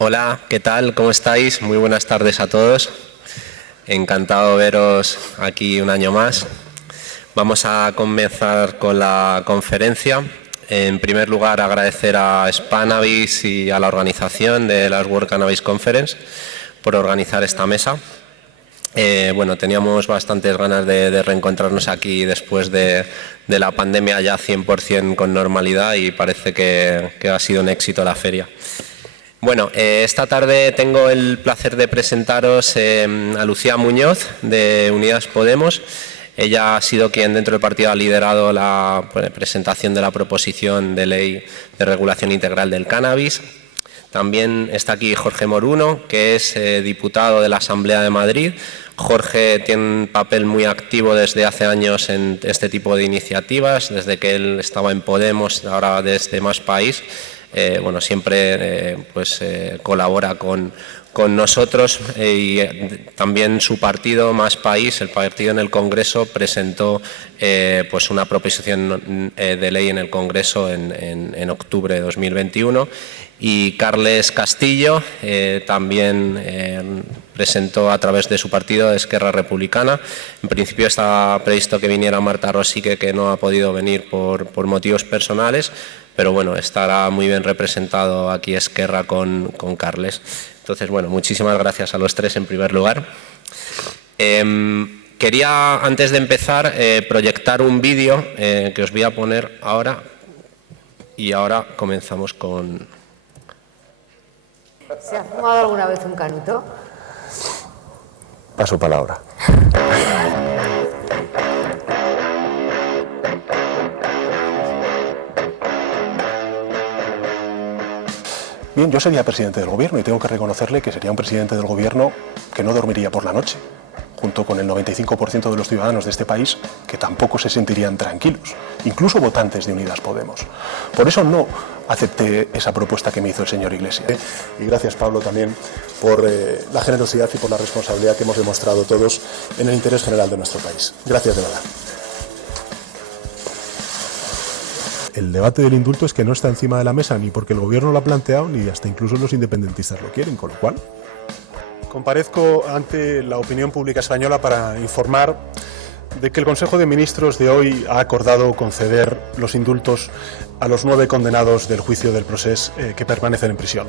Hola, ¿qué tal? ¿Cómo estáis? Muy buenas tardes a todos. Encantado de veros aquí un año más. Vamos a comenzar con la conferencia. En primer lugar, agradecer a Spannabis y a la organización de las World Cannabis Conference por organizar esta mesa. Teníamos bastantes ganas de reencontrarnos aquí después de la pandemia ya 100% con normalidad y parece que ha sido un éxito la feria. Bueno, esta tarde tengo el placer de presentaros a Lucía Muñoz de Unidas Podemos. Ella ha sido quien dentro del partido ha liderado la presentación de la proposición de ley de regulación integral del cannabis. También está aquí Jorge Moruno, que es diputado de la Asamblea de Madrid. Jorge tiene un papel muy activo desde hace años en este tipo de iniciativas, desde que él estaba en Podemos, ahora desde Más País. Siempre colabora con nosotros y también su partido, Más País, el partido en el Congreso, presentó una proposición de ley en el Congreso en octubre de 2021. Y Carles Castillo también presentó a través de su partido, Esquerra Republicana. En principio estaba previsto que viniera Marta Rosique, que no ha podido venir por motivos personales, pero bueno, estará muy bien representado aquí Esquerra con Carles. Entonces, bueno, muchísimas gracias a los tres en primer lugar. Quería, antes de empezar, proyectar un vídeo que os voy a poner ahora y ahora comenzamos con... ¿Se ha fumado alguna vez un canuto? Paso palabra. Bien, yo sería presidente del gobierno y tengo que reconocerle que sería un presidente del gobierno que no dormiría por la noche, junto con el 95% de los ciudadanos de este país que tampoco se sentirían tranquilos, incluso votantes de Unidas Podemos. Por eso no acepté esa propuesta que me hizo el señor Iglesias. Y gracias, Pablo, también por la generosidad y por la responsabilidad que hemos demostrado todos en el interés general de nuestro país. Gracias de verdad. El debate del indulto es que no está encima de la mesa ni porque el gobierno lo ha planteado ni hasta incluso los independentistas lo quieren, con lo cual... Comparezco ante la opinión pública española para informar de que el Consejo de Ministros de hoy ha acordado conceder los indultos a los 9 condenados del juicio del Procés que permanecen en prisión.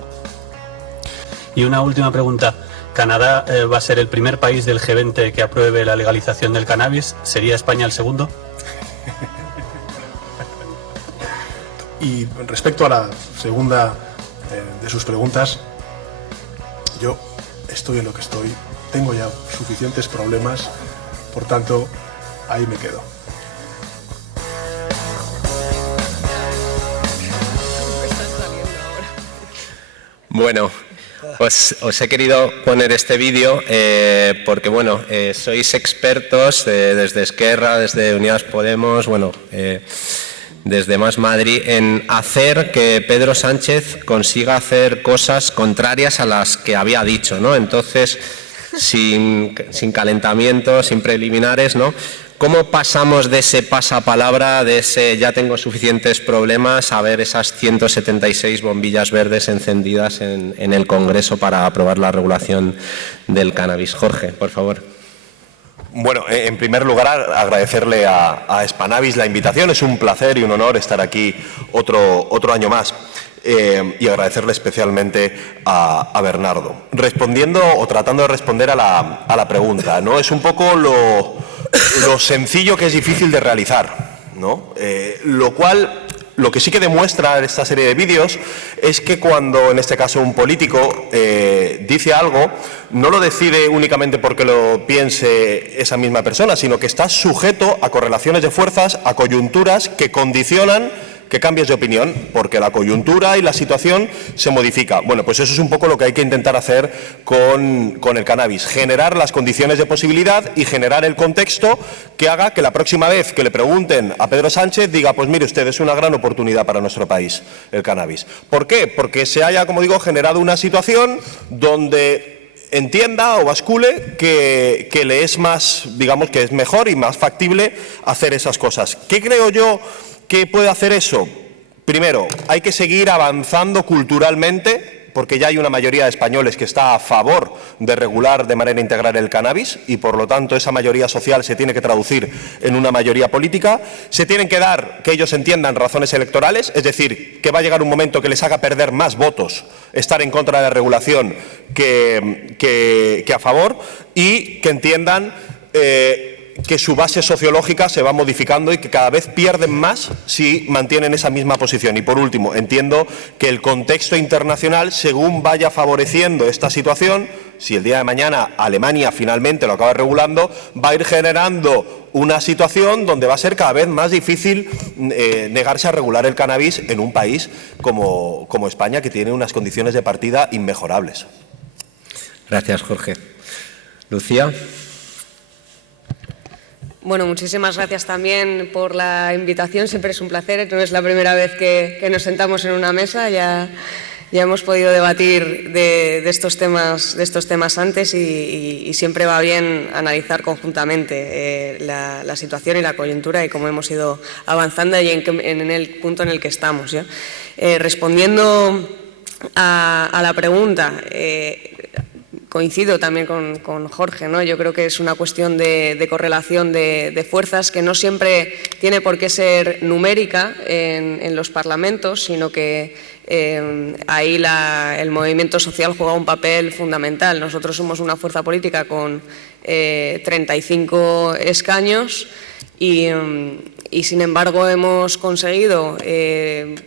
Y una última pregunta. ¿Canadá va a ser el primer país del G20 que apruebe la legalización del cannabis? ¿Sería España el segundo? Y respecto a la segunda de sus preguntas, yo estoy en lo que estoy, tengo ya suficientes problemas, por tanto, ahí me quedo. Bueno, os he querido poner este vídeo porque, sois expertos desde Esquerra, desde Unidas Podemos, desde Más Madrid, en hacer que Pedro Sánchez consiga hacer cosas contrarias a las que había dicho, ¿no? Entonces, sin calentamientos, sin preliminares, ¿no? ¿Cómo pasamos de ese pasapalabra, de ese ya tengo suficientes problemas, a ver esas 176 bombillas verdes encendidas en el Congreso para aprobar la regulación del cannabis? Jorge, por favor. Bueno, en primer lugar, agradecerle a Spannabis la invitación. Es un placer y un honor estar aquí otro año más. Y agradecerle especialmente a Bernardo. Respondiendo o tratando de responder a la pregunta, ¿no? Es un poco lo sencillo que es difícil de realizar, ¿no? Lo que sí que demuestra esta serie de vídeos es que cuando, en este caso, un político dice algo, no lo decide únicamente porque lo piense esa misma persona, sino que está sujeto a correlaciones de fuerzas, a coyunturas que condicionan que cambies de opinión, porque la coyuntura y la situación se modifica. Bueno, pues eso es un poco lo que hay que intentar hacer con el cannabis, generar las condiciones de posibilidad y generar el contexto que haga que la próxima vez que le pregunten a Pedro Sánchez diga, pues mire usted, es una gran oportunidad para nuestro país el cannabis. ¿Por qué? Porque se haya, como digo, generado una situación donde entienda o bascule que le es más, digamos, que es mejor y más factible hacer esas cosas. ¿Qué creo yo que puede hacer eso? Primero, hay que seguir avanzando culturalmente porque ya hay una mayoría de españoles que está a favor de regular de manera integral el cannabis y, por lo tanto, esa mayoría social se tiene que traducir en una mayoría política. Se tienen que dar, que ellos entiendan, razones electorales, es decir, que va a llegar un momento que les haga perder más votos estar en contra de la regulación que a favor, y que entiendan que su base sociológica se va modificando y que cada vez pierden más si mantienen esa misma posición. Y, por último, entiendo que el contexto internacional, según vaya favoreciendo esta situación, si el día de mañana Alemania finalmente lo acaba regulando, va a ir generando una situación donde va a ser cada vez más difícil negarse a regular el cannabis en un país como España, que tiene unas condiciones de partida inmejorables. Gracias, Jorge. Lucía. Bueno, muchísimas gracias también por la invitación. Siempre es un placer. No es la primera vez que nos sentamos en una mesa. Ya hemos podido debatir de estos temas antes y siempre va bien analizar conjuntamente la situación y la coyuntura y cómo hemos ido avanzando y en el punto en el que estamos, ¿ya? Respondiendo a la pregunta, coincido también con Jorge, ¿no? Yo creo que es una cuestión de correlación de fuerzas que no siempre tiene por qué ser numérica en los parlamentos, sino que ahí el movimiento social juega un papel fundamental. Nosotros somos una fuerza política con 35 escaños y sin embargo hemos conseguido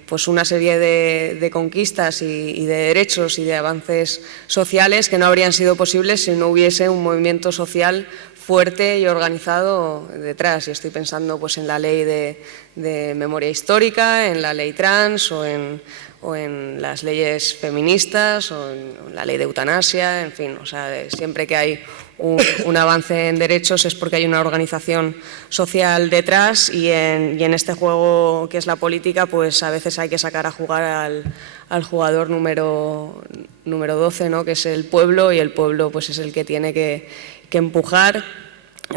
pues una serie de conquistas y de derechos y de avances sociales que no habrían sido posibles si no hubiese un movimiento social fuerte y organizado detrás. Y estoy pensando pues en la ley de memoria histórica, en la ley trans o en las leyes feministas o en la ley de eutanasia, en fin, o sea, siempre que hay un avance en derechos es porque hay una organización social detrás y en este juego que es la política, pues a veces hay que sacar a jugar al jugador número 12, ¿no? Que es el pueblo, y el pueblo pues es el que tiene que empujar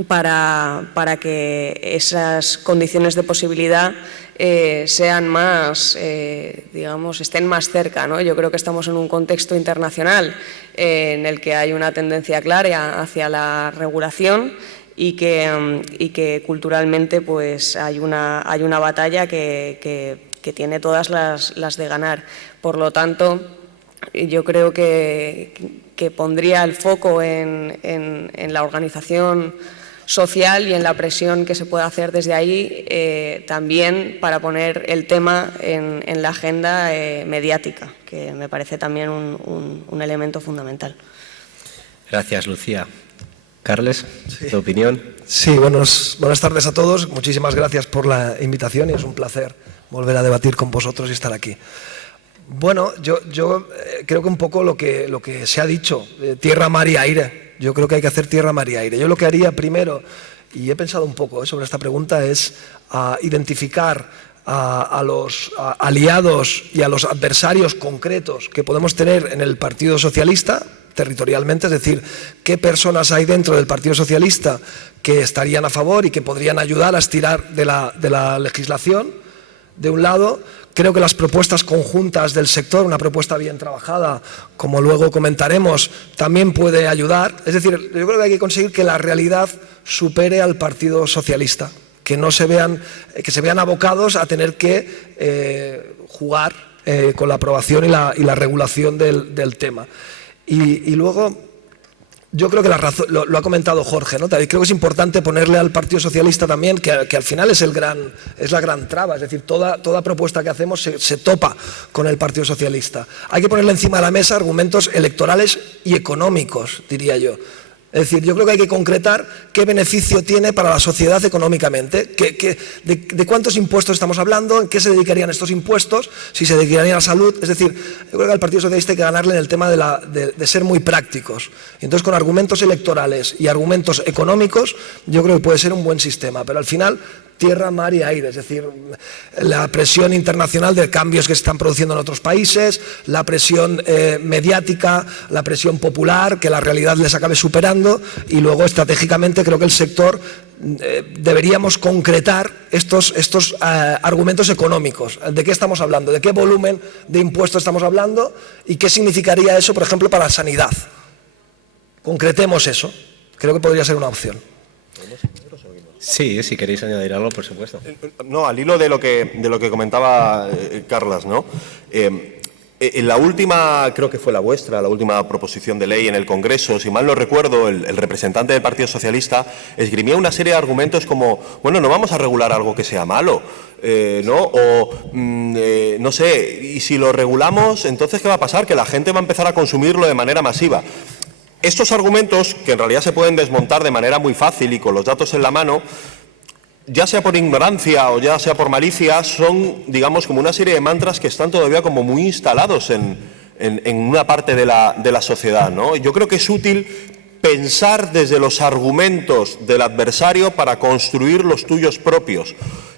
para que esas condiciones de posibilidad sean más, digamos, estén más cerca, ¿no? Yo creo que estamos en un contexto internacional en el que hay una tendencia clara hacia la regulación y que culturalmente pues hay una batalla que tiene todas las de ganar. Por lo tanto, yo creo que pondría el foco en la organización social y en la presión que se puede hacer desde ahí, también para poner el tema en la agenda mediática, que me parece también un elemento fundamental. Gracias, Lucía. Carles, ¿tu opinión? Sí, buenas tardes a todos. Muchísimas gracias por la invitación y es un placer volver a debatir con vosotros y estar aquí. Bueno, yo creo que un poco lo que se ha dicho, tierra, mar y aire. Yo creo que hay que hacer tierra, mar y aire. Yo lo que haría primero, y he pensado un poco sobre esta pregunta, es identificar a los aliados y a los adversarios concretos que podemos tener en el Partido Socialista, territorialmente, es decir, qué personas hay dentro del Partido Socialista que estarían a favor y que podrían ayudar a estirar de la legislación, de un lado. Creo que las propuestas conjuntas del sector, una propuesta bien trabajada, como luego comentaremos, también puede ayudar. Es decir, yo creo que hay que conseguir que la realidad supere al Partido Socialista, que se vean abocados a tener que jugar con la aprobación y la regulación del tema. Y luego, yo creo que lo ha comentado Jorge, ¿no? Creo que es importante ponerle al Partido Socialista también, que al final es la gran traba, es decir, toda propuesta que hacemos se topa con el Partido Socialista. Hay que ponerle encima de la mesa argumentos electorales y económicos, diría yo. Es decir, yo creo que hay que concretar qué beneficio tiene para la sociedad económicamente, de cuántos impuestos estamos hablando, en qué se dedicarían estos impuestos, si se dedicarían a salud. Es decir, yo creo que al Partido Socialista hay que ganarle en el tema de ser muy prácticos. Y entonces, con argumentos electorales y argumentos económicos, yo creo que puede ser un buen sistema. Pero al final tierra, mar y aire, es decir, la presión internacional de cambios que se están produciendo en otros países, la presión mediática, la presión popular, que la realidad les acabe superando, y luego estratégicamente creo que el sector deberíamos concretar estos argumentos económicos. ¿De qué estamos hablando? ¿De qué volumen de impuestos estamos hablando? ¿Y qué significaría eso, por ejemplo, para la sanidad? Concretemos eso. Creo que podría ser una opción. Sí, si queréis añadir algo, por supuesto. No, al hilo de lo que comentaba Carlas, ¿no? En la última, creo que fue la vuestra, la última proposición de ley en el Congreso, si mal no recuerdo, el representante del Partido Socialista esgrimía una serie de argumentos como, bueno, no vamos a regular algo que sea malo, ¿no? O, no sé, y si lo regulamos, entonces ¿qué va a pasar? Que la gente va a empezar a consumirlo de manera masiva. Estos argumentos, que en realidad se pueden desmontar de manera muy fácil y con los datos en la mano, ya sea por ignorancia o ya sea por malicia, son, digamos, como una serie de mantras que están todavía como muy instalados en una parte de la sociedad, ¿no? Yo creo que es útil pensar desde los argumentos del adversario para construir los tuyos propios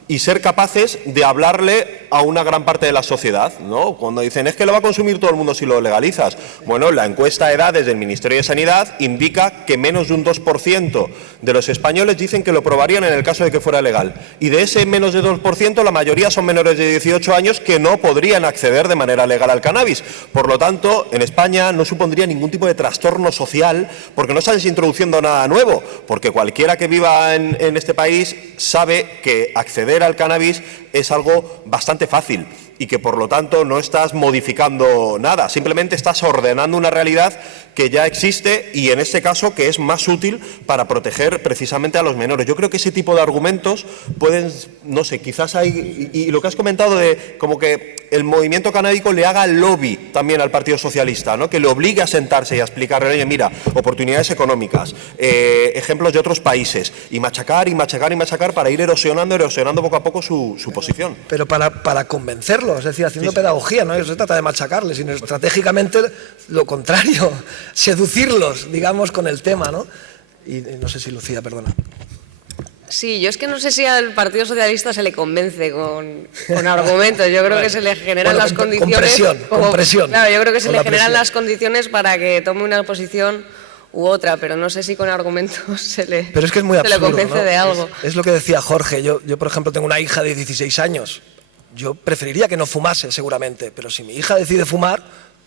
y ser capaces de hablarle a una gran parte de la sociedad, ¿no? Cuando dicen, es que lo va a consumir todo el mundo si lo legalizas. Bueno, la encuesta de edades del Ministerio de Sanidad indica que menos de un 2% de los españoles dicen que lo probarían en el caso de que fuera legal. Y de ese menos de 2%, la mayoría son menores de 18 años que no podrían acceder de manera legal al cannabis. Por lo tanto, en España no supondría ningún tipo de trastorno social porque no estás introduciendo nada nuevo. Porque cualquiera que viva en este país sabe que acceder al cannabis es algo bastante fácil y que por lo tanto no estás modificando nada, simplemente estás ordenando una realidad que ya existe y en este caso que es más útil para proteger precisamente a los menores. Yo creo que ese tipo de argumentos pueden, no sé, quizás hay, y lo que has comentado de como que el movimiento canábico le haga lobby también al Partido Socialista, ¿no? Que le obligue a sentarse y a explicarle, oye, mira, oportunidades económicas, ejemplos de otros países, y machacar y machacar y machacar para ir erosionando poco a poco su posición. Pero para convencerlos, es decir, haciendo pedagogía, no se trata de machacarles, sino estratégicamente lo contrario, seducirlos, digamos, con el tema, ¿no? Y no sé si Lucía, perdona. Sí, yo es que no sé si al Partido Socialista se le convence con argumentos. Yo creo que se le generan las condiciones. Con presión. Claro, yo creo que se le generan las condiciones para que tome una posición u otra, pero no sé si con argumentos se le, pero es que es muy absurdo, se le convence, ¿no?, de algo. Es lo que decía Jorge. Yo, por ejemplo, tengo una hija de 16 años. Yo preferiría que no fumase, seguramente, pero si mi hija decide fumar,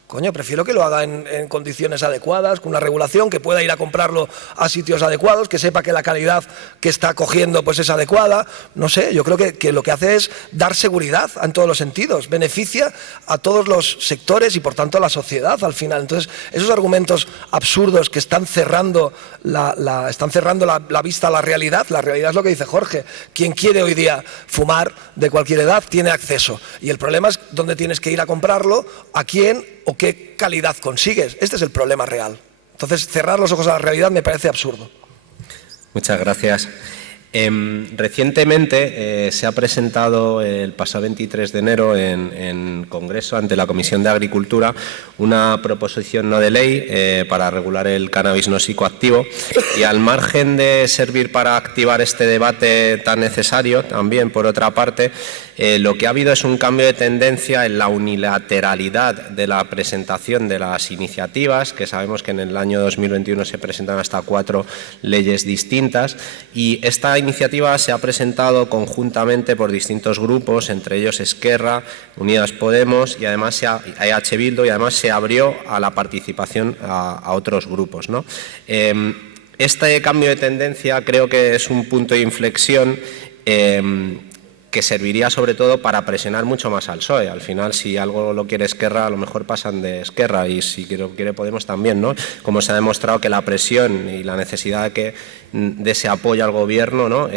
coño, prefiero que lo haga en condiciones adecuadas, con una regulación, que pueda ir a comprarlo a sitios adecuados, que sepa que la calidad que está cogiendo pues es adecuada. No sé, yo creo que lo que hace es dar seguridad en todos los sentidos, beneficia a todos los sectores y por tanto a la sociedad al final. Entonces, esos argumentos absurdos que están cerrando la vista a la realidad es lo que dice Jorge. Quien quiere hoy día fumar de cualquier edad tiene acceso. Y el problema es dónde tienes que ir a comprarlo, a quién o qué calidad consigues. Este es el problema real. Entonces, cerrar los ojos a la realidad me parece absurdo. Muchas gracias. Recientemente se ha presentado el pasado 23 de enero en Congreso ante la Comisión de Agricultura una proposición no de ley para regular el cannabis no psicoactivo y al margen de servir para activar este debate tan necesario, también por otra parte, lo que ha habido es un cambio de tendencia en la unilateralidad de la presentación de las iniciativas, que sabemos que en el año 2021 se presentan hasta 4 leyes distintas y esta iniciativa se ha presentado conjuntamente por distintos grupos, entre ellos Esquerra, Unidas Podemos y además EH Bildu, y además se abrió a la participación a otros grupos, ¿no? Este cambio de tendencia creo que es un punto de inflexión que serviría sobre todo para presionar mucho más al PSOE. Al final, si algo lo quiere Esquerra, a lo mejor pasan de Esquerra y si quiere Podemos también, ¿no? Como se ha demostrado que la presión y la necesidad de ese apoyo al gobierno, ¿no?,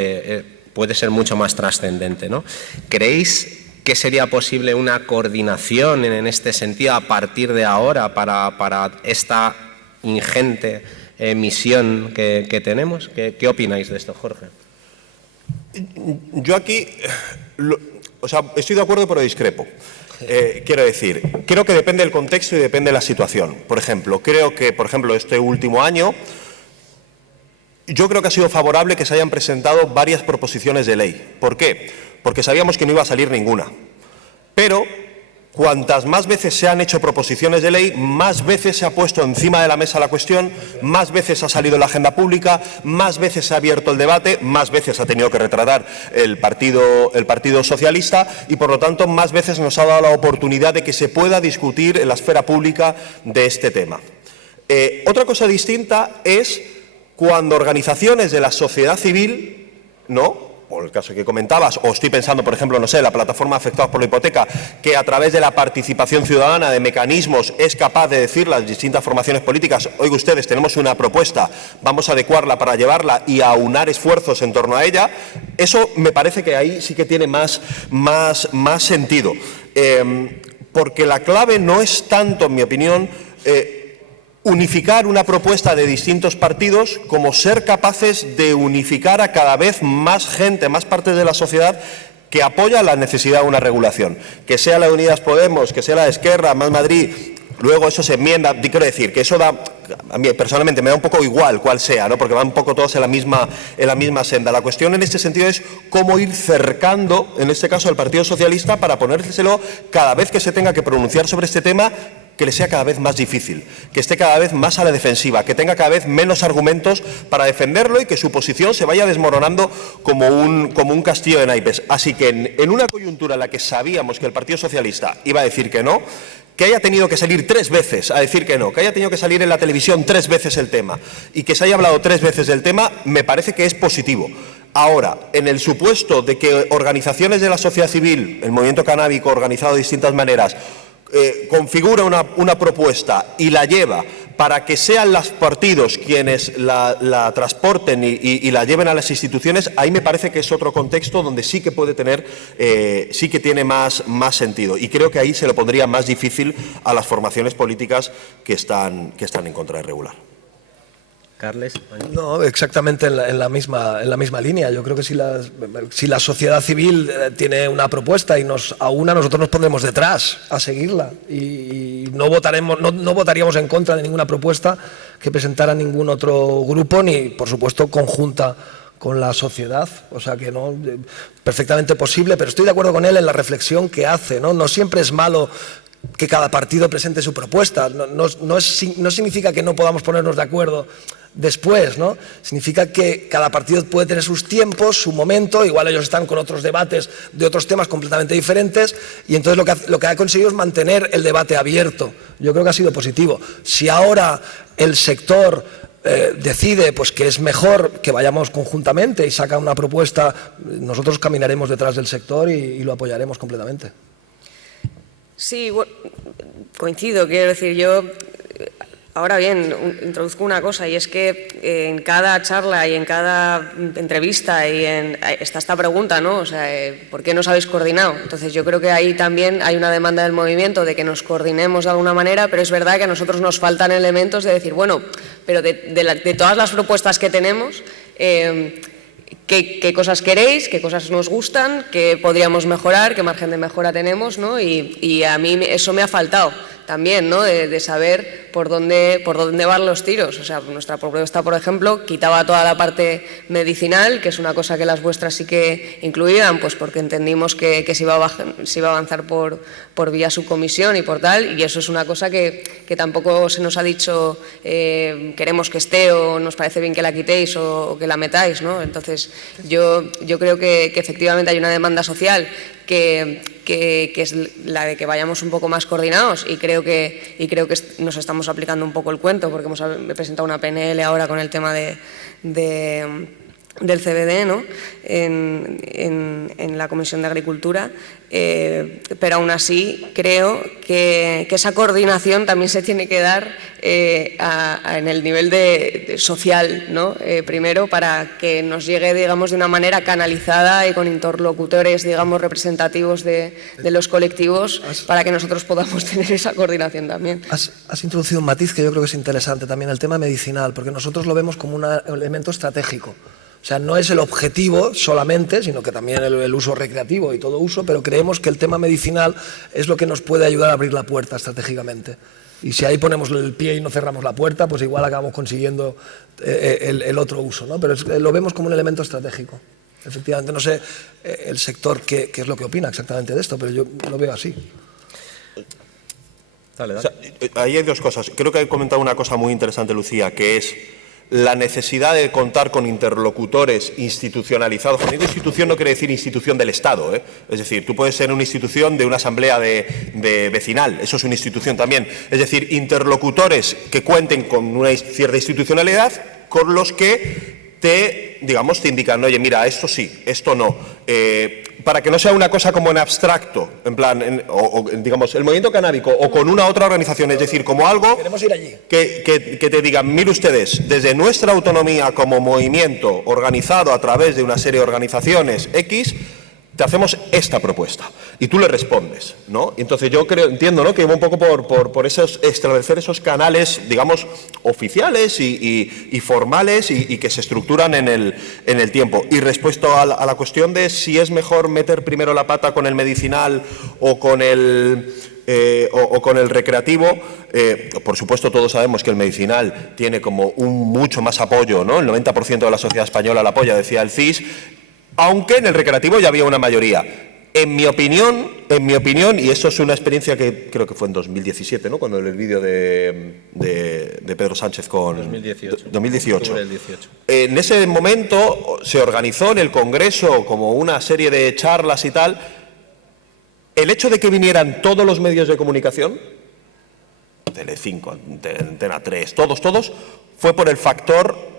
puede ser mucho más trascendente, ¿no? ¿Creéis que sería posible una coordinación en este sentido a partir de ahora para esta ingente misión que tenemos? ¿Qué opináis de esto, Jorge? Yo aquí, estoy de acuerdo pero discrepo. Quiero decir, creo que depende del contexto y depende de la situación. Por ejemplo, creo que, este último año yo creo que ha sido favorable que se hayan presentado varias proposiciones de ley. ¿Por qué? Porque sabíamos que no iba a salir ninguna. Pero cuantas más veces se han hecho proposiciones de ley, más veces se ha puesto encima de la mesa la cuestión, más veces ha salido en la agenda pública, más veces se ha abierto el debate, más veces ha tenido que retratar el Partido Socialista y, por lo tanto, más veces nos ha dado la oportunidad de que se pueda discutir en la esfera pública de este tema. Otra cosa distinta es cuando organizaciones de la sociedad civil, ¿no?, o el caso que comentabas, o estoy pensando, por ejemplo, no sé, la plataforma Afectados por la Hipoteca, que a través de la participación ciudadana, de mecanismos, es capaz de decir a las distintas formaciones políticas: oiga ustedes, tenemos una propuesta, vamos a adecuarla para llevarla y aunar esfuerzos en torno a ella. Eso me parece que ahí sí que tiene más sentido. Porque la clave no es tanto, en mi opinión, unificar una propuesta de distintos partidos, como ser capaces de unificar a cada vez más gente, más partes de la sociedad que apoya la necesidad de una regulación. Que sea la de Unidas Podemos, que sea la de Esquerra, Más Madrid, luego eso se enmienda. Quiero decir que eso da, a mí personalmente me da un poco igual cuál sea, ¿no?, porque van un poco todos en la misma senda. La cuestión en este sentido es cómo ir cercando, en este caso, al Partido Socialista para ponérselo cada vez que se tenga que pronunciar sobre este tema, que le sea cada vez más difícil, que esté cada vez más a la defensiva, que tenga cada vez menos argumentos para defenderlo y que su posición se vaya desmoronando como un castillo de naipes. Así que en una coyuntura en la que sabíamos que el Partido Socialista iba a decir que no, que haya tenido que salir 3 veces a decir que no, que haya tenido que salir en la televisión 3 veces el tema y que se haya hablado 3 veces del tema, me parece que es positivo. Ahora, en el supuesto de que organizaciones de la sociedad civil, el movimiento canábico organizado de distintas maneras, configura una propuesta y la lleva para que sean los partidos quienes la transporten y la lleven a las instituciones, ahí me parece que es otro contexto donde sí que puede tener, sí que tiene más sentido. Y creo que ahí se lo pondría más difícil a las formaciones políticas que están en contra de regular. Carles. No, exactamente en la misma línea. Yo creo que si la sociedad civil tiene una propuesta y nos aúna, nosotros nos pondremos detrás a seguirla y no votaríamos en contra de ninguna propuesta que presentara ningún otro grupo, ni por supuesto conjunta con la sociedad. O sea que no, perfectamente posible, pero estoy de acuerdo con él en la reflexión que hace, ¿no? No siempre es malo que cada partido presente su propuesta. No significa que no podamos ponernos de acuerdo después, ¿no? Significa que cada partido puede tener sus tiempos, su momento, igual ellos están con otros debates de otros temas completamente diferentes y entonces lo que ha conseguido es mantener el debate abierto. Yo creo que ha sido positivo. Si ahora el sector decide pues que es mejor que vayamos conjuntamente y saca una propuesta, nosotros caminaremos detrás del sector y lo apoyaremos completamente. Sí, bueno, coincido, quiero decir, yo ahora bien introduzco una cosa y es que en cada charla y en cada entrevista está esta pregunta, ¿no? O sea, ¿por qué no os habéis coordinado? Entonces yo creo que ahí también hay una demanda del movimiento de que nos coordinemos de alguna manera, pero es verdad que a nosotros nos faltan elementos de decir, bueno, pero de todas las propuestas que tenemos, ¿qué cosas queréis? ¿Qué cosas nos gustan? ¿Qué podríamos mejorar? ¿Qué margen de mejora tenemos? ¿No? Y a mí eso me ha faltado también, ¿no? De saber por dónde van los tiros. O sea, nuestra propuesta, por ejemplo, quitaba toda la parte medicinal, que es una cosa que las vuestras sí que incluían, pues porque entendimos que se iba a avanzar por vía subcomisión y por tal, y eso es una cosa que tampoco se nos ha dicho queremos que esté o nos parece bien que la quitéis o que la metáis, ¿no? Entonces, yo creo que efectivamente hay una demanda social que es la de que vayamos un poco más coordinados y creo que nos estamos aplicando un poco el cuento porque hemos presentado una PNL ahora con el tema del CBD, ¿no? en la Comisión de Agricultura, pero aún así creo que esa coordinación también se tiene que dar en el nivel social, ¿no? Primero para que nos llegue, digamos, de una manera canalizada y con interlocutores, digamos, representativos de los colectivos para que nosotros podamos tener esa coordinación también. Has introducido un matiz que yo creo que es interesante también, el tema medicinal, porque nosotros lo vemos como un elemento estratégico. O sea, no es el objetivo solamente, sino que también el uso recreativo y todo uso, pero creemos que el tema medicinal es lo que nos puede ayudar a abrir la puerta estratégicamente. Y si ahí ponemos el pie y no cerramos la puerta, pues igual acabamos consiguiendo el otro uso, ¿no? Pero lo vemos como un elemento estratégico. Efectivamente, no sé el sector qué es lo que opina exactamente de esto, pero yo lo veo así. Dale, dale. O sea, ahí hay dos cosas. Creo que ha comentado una cosa muy interesante, Lucía, que es la necesidad de contar con interlocutores institucionalizados. Cuando digo institución no quiere decir institución del Estado, ¿eh? Es decir, tú puedes ser una institución de una asamblea de vecinal, eso es una institución también. Es decir, interlocutores que cuenten con una cierta institucionalidad con los que te indican, oye, mira, esto sí, esto no. Para que no sea una cosa como en abstracto, en plan, digamos, el movimiento canábico o con una otra organización, es decir, como algo Queremos ir allí. que te digan, mire ustedes, desde nuestra autonomía como movimiento organizado a través de una serie de organizaciones X, te hacemos esta propuesta y tú le respondes, ¿no? Entonces yo entiendo, ¿no?, que va un poco por establecer esos canales, digamos, oficiales y formales y que se estructuran en el tiempo. Y respecto a la cuestión de si es mejor meter primero la pata con el medicinal o con el recreativo, por supuesto todos sabemos que el medicinal tiene como un mucho más apoyo, ¿no? El 90% de la sociedad española la apoya, decía el CIS, aunque en el recreativo ya había una mayoría. En mi opinión, y eso es una experiencia que creo que fue en 2017, ¿no?, cuando el vídeo de Pedro Sánchez con... 2018. 2018. El 18. En ese momento se organizó en el Congreso como una serie de charlas y tal. El hecho de que vinieran todos los medios de comunicación, Telecinco, Antena 3, todos, fue por el factor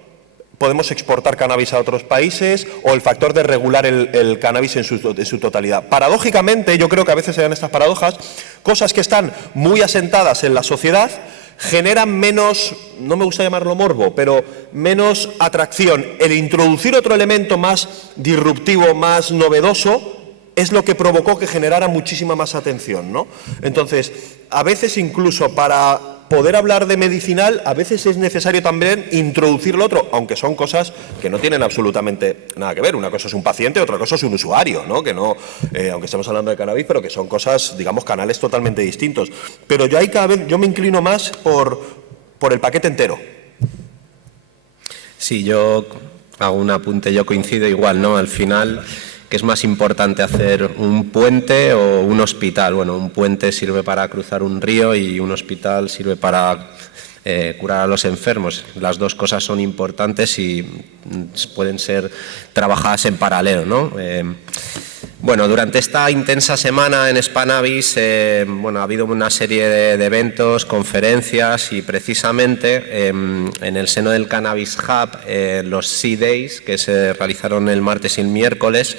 podemos exportar cannabis a otros países o el factor de regular el cannabis en su totalidad. Paradójicamente, yo creo que a veces se dan estas paradojas, cosas que están muy asentadas en la sociedad generan menos, no me gusta llamarlo morbo, pero menos atracción. El introducir otro elemento más disruptivo, más novedoso, es lo que provocó que generara muchísima más atención, ¿no? Entonces, a veces incluso para poder hablar de medicinal, a veces es necesario también introducir lo otro, aunque son cosas que no tienen absolutamente nada que ver. Una cosa es un paciente, otra cosa es un usuario, ¿no? Que no, aunque estamos hablando de cannabis, pero que son cosas, digamos, canales totalmente distintos. Pero yo ahí cada vez, yo me inclino más por el paquete entero. Sí, yo hago un apunte, yo coincido igual, ¿no? Al final, ¿qué es más importante hacer, un puente o un hospital? Bueno, un puente sirve para cruzar un río y un hospital sirve para curar a los enfermos. Las dos cosas son importantes y pueden ser trabajadas en paralelo, ¿no? Bueno, durante esta intensa semana en Spannabis, ha habido una serie de eventos, conferencias y precisamente en el seno del Cannabis Hub, los Sea Days que se realizaron el martes y el miércoles,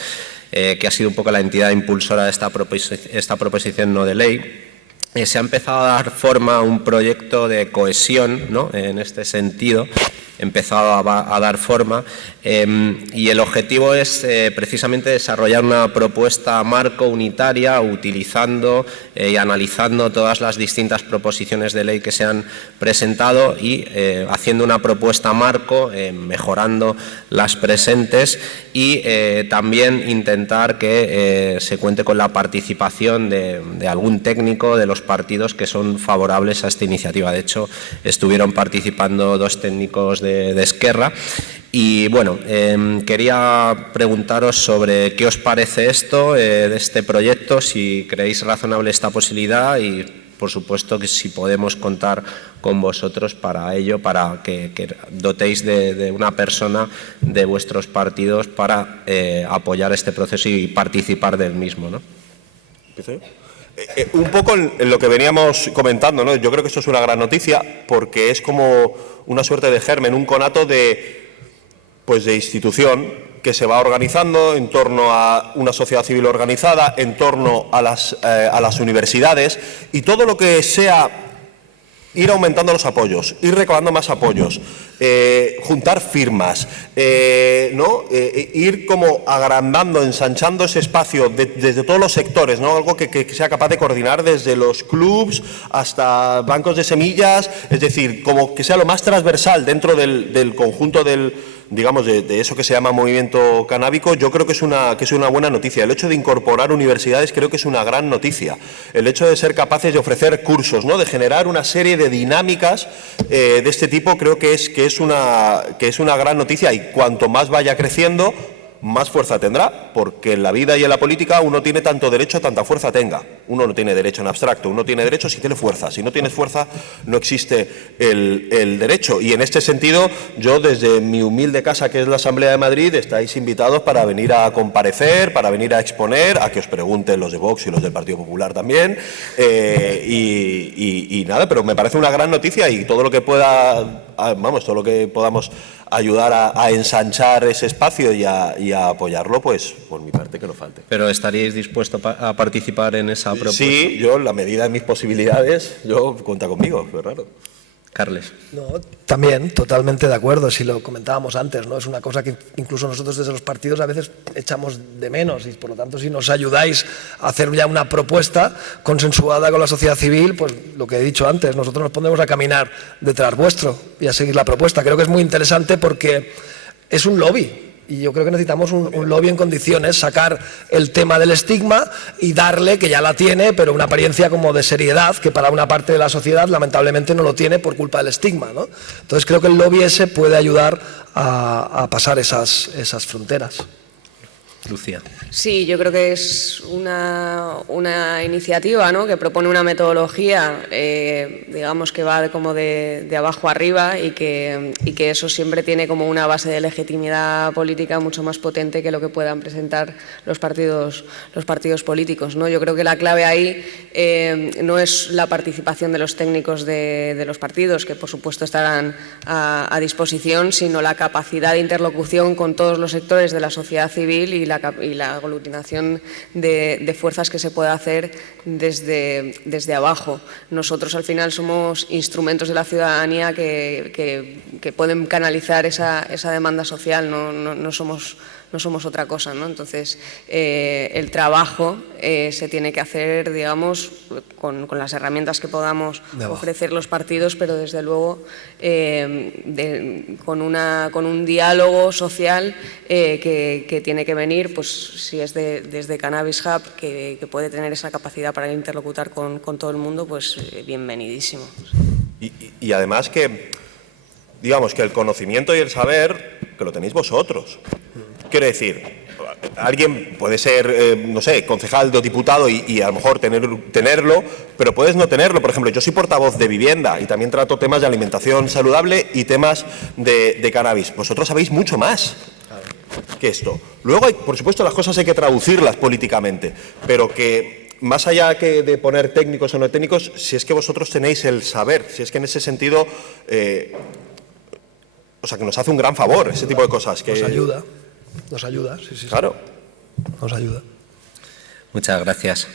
que ha sido un poco la entidad impulsora de esta proposición no de ley, se ha empezado a dar forma a un proyecto de cohesión, ¿no? En este sentido, empezado a dar forma y el objetivo es precisamente desarrollar una propuesta marco unitaria utilizando y analizando todas las distintas proposiciones de ley que se han presentado y haciendo una propuesta marco, mejorando las presentes y también intentar que se cuente con la participación de algún técnico de los partidos que son favorables a esta iniciativa. De hecho, estuvieron participando dos técnicos de Esquerra. Y bueno, quería preguntaros sobre qué os parece esto, de este proyecto, si creéis razonable esta posibilidad y, por supuesto, que si podemos contar con vosotros para ello, para que dotéis de una persona de vuestros partidos para apoyar este proceso y participar del mismo, ¿no? Un poco en lo que veníamos comentando, ¿no? Yo creo que esto es una gran noticia porque es como una suerte de germen, un conato de institución que se va organizando en torno a una sociedad civil organizada, en torno a las universidades y todo lo que sea ir aumentando los apoyos, ir recabando más apoyos, juntar firmas, ¿no? Ir como agrandando, ensanchando ese espacio desde todos los sectores, ¿no? Algo que sea capaz de coordinar desde los clubs hasta bancos de semillas, es decir, como que sea lo más transversal dentro del conjunto digamos, de eso que se llama movimiento canábico. Yo creo que es una buena noticia. El hecho de incorporar universidades creo que es una gran noticia. El hecho de ser capaces de ofrecer cursos, ¿no? De generar una serie de dinámicas de este tipo, creo que es una gran noticia, y cuanto más vaya creciendo, más fuerza tendrá, porque en la vida y en la política uno tiene tanto derecho, tanta fuerza tenga. Uno no tiene derecho en abstracto, uno tiene derecho si tiene fuerza. Si no tienes fuerza, no existe el derecho. Y en este sentido, yo desde mi humilde casa, que es la Asamblea de Madrid, estáis invitados para venir a comparecer, para venir a exponer, a que os pregunten los de Vox y los del Partido Popular también. Y nada, pero me parece una gran noticia, y todo lo que todo lo que podamos ayudar a ensanchar ese espacio y a apoyarlo, pues por mi parte que no falte. ¿Pero estaríais dispuestos a participar en esa propuesta? Sí, yo, en la medida de mis posibilidades, cuenta conmigo, pero claro. Carles. No, también, totalmente de acuerdo, si lo comentábamos antes, ¿no? Es una cosa que incluso nosotros desde los partidos a veces echamos de menos, y por lo tanto si nos ayudáis a hacer ya una propuesta consensuada con la sociedad civil, pues lo que he dicho antes, nosotros nos pondremos a caminar detrás vuestro y a seguir la propuesta. Creo que es muy interesante porque es un lobby. Y yo creo que necesitamos un lobby en condiciones, sacar el tema del estigma y darle, que ya la tiene, pero una apariencia como de seriedad, que para una parte de la sociedad lamentablemente no lo tiene por culpa del estigma, ¿no? Entonces creo que el lobby ese puede ayudar a pasar esas fronteras. Lucía. Sí, yo creo que es una iniciativa, ¿no? Que propone una metodología, digamos, que va como de abajo arriba, y que eso siempre tiene como una base de legitimidad política mucho más potente que lo que puedan presentar los partidos políticos, ¿no? Yo creo que la clave ahí no es la participación de los técnicos de los partidos, que por supuesto estarán a disposición, sino la capacidad de interlocución con todos los sectores de la sociedad civil y la aglutinación de fuerzas que se puede hacer desde abajo. Nosotros al final somos instrumentos de la ciudadanía que pueden canalizar esa demanda social, no somos otra cosa, ¿no? Entonces, el trabajo se tiene que hacer, digamos, con las herramientas que podamos ofrecer los partidos, pero desde luego con un diálogo social que tiene que venir, pues si es desde Cannabis Hub, que puede tener esa capacidad para interlocutar con todo el mundo, pues bienvenidísimo. Y además que, digamos, que el conocimiento y el saber, que lo tenéis vosotros. Quiero decir, alguien puede ser, no sé, concejal o diputado y a lo mejor tenerlo, pero puedes no tenerlo. Por ejemplo, yo soy portavoz de vivienda y también trato temas de alimentación saludable y temas de cannabis. Vosotros sabéis mucho más que esto. Luego, por supuesto, las cosas hay que traducirlas políticamente, pero que más allá de poner técnicos o no técnicos, si es que vosotros tenéis el saber, si es que en ese sentido, o sea, que nos hace un gran favor ese tipo de cosas. Que Nos ayuda, sí. Claro. Nos ayuda. Muchas gracias.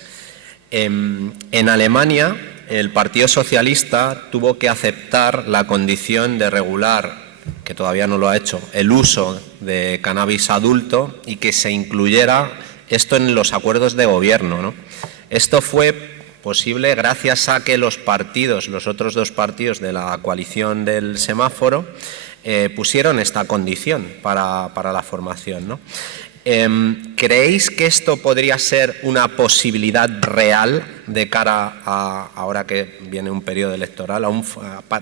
En Alemania, el Partido Socialista tuvo que aceptar la condición de regular, que todavía no lo ha hecho, el uso de cannabis adulto y que se incluyera esto en los acuerdos de gobierno, ¿no? Esto fue posible gracias a que los otros dos partidos de la coalición del semáforo, pusieron esta condición para la formación, ¿no? ¿Creéis que esto podría ser una posibilidad real de cara a, ahora que viene un periodo electoral,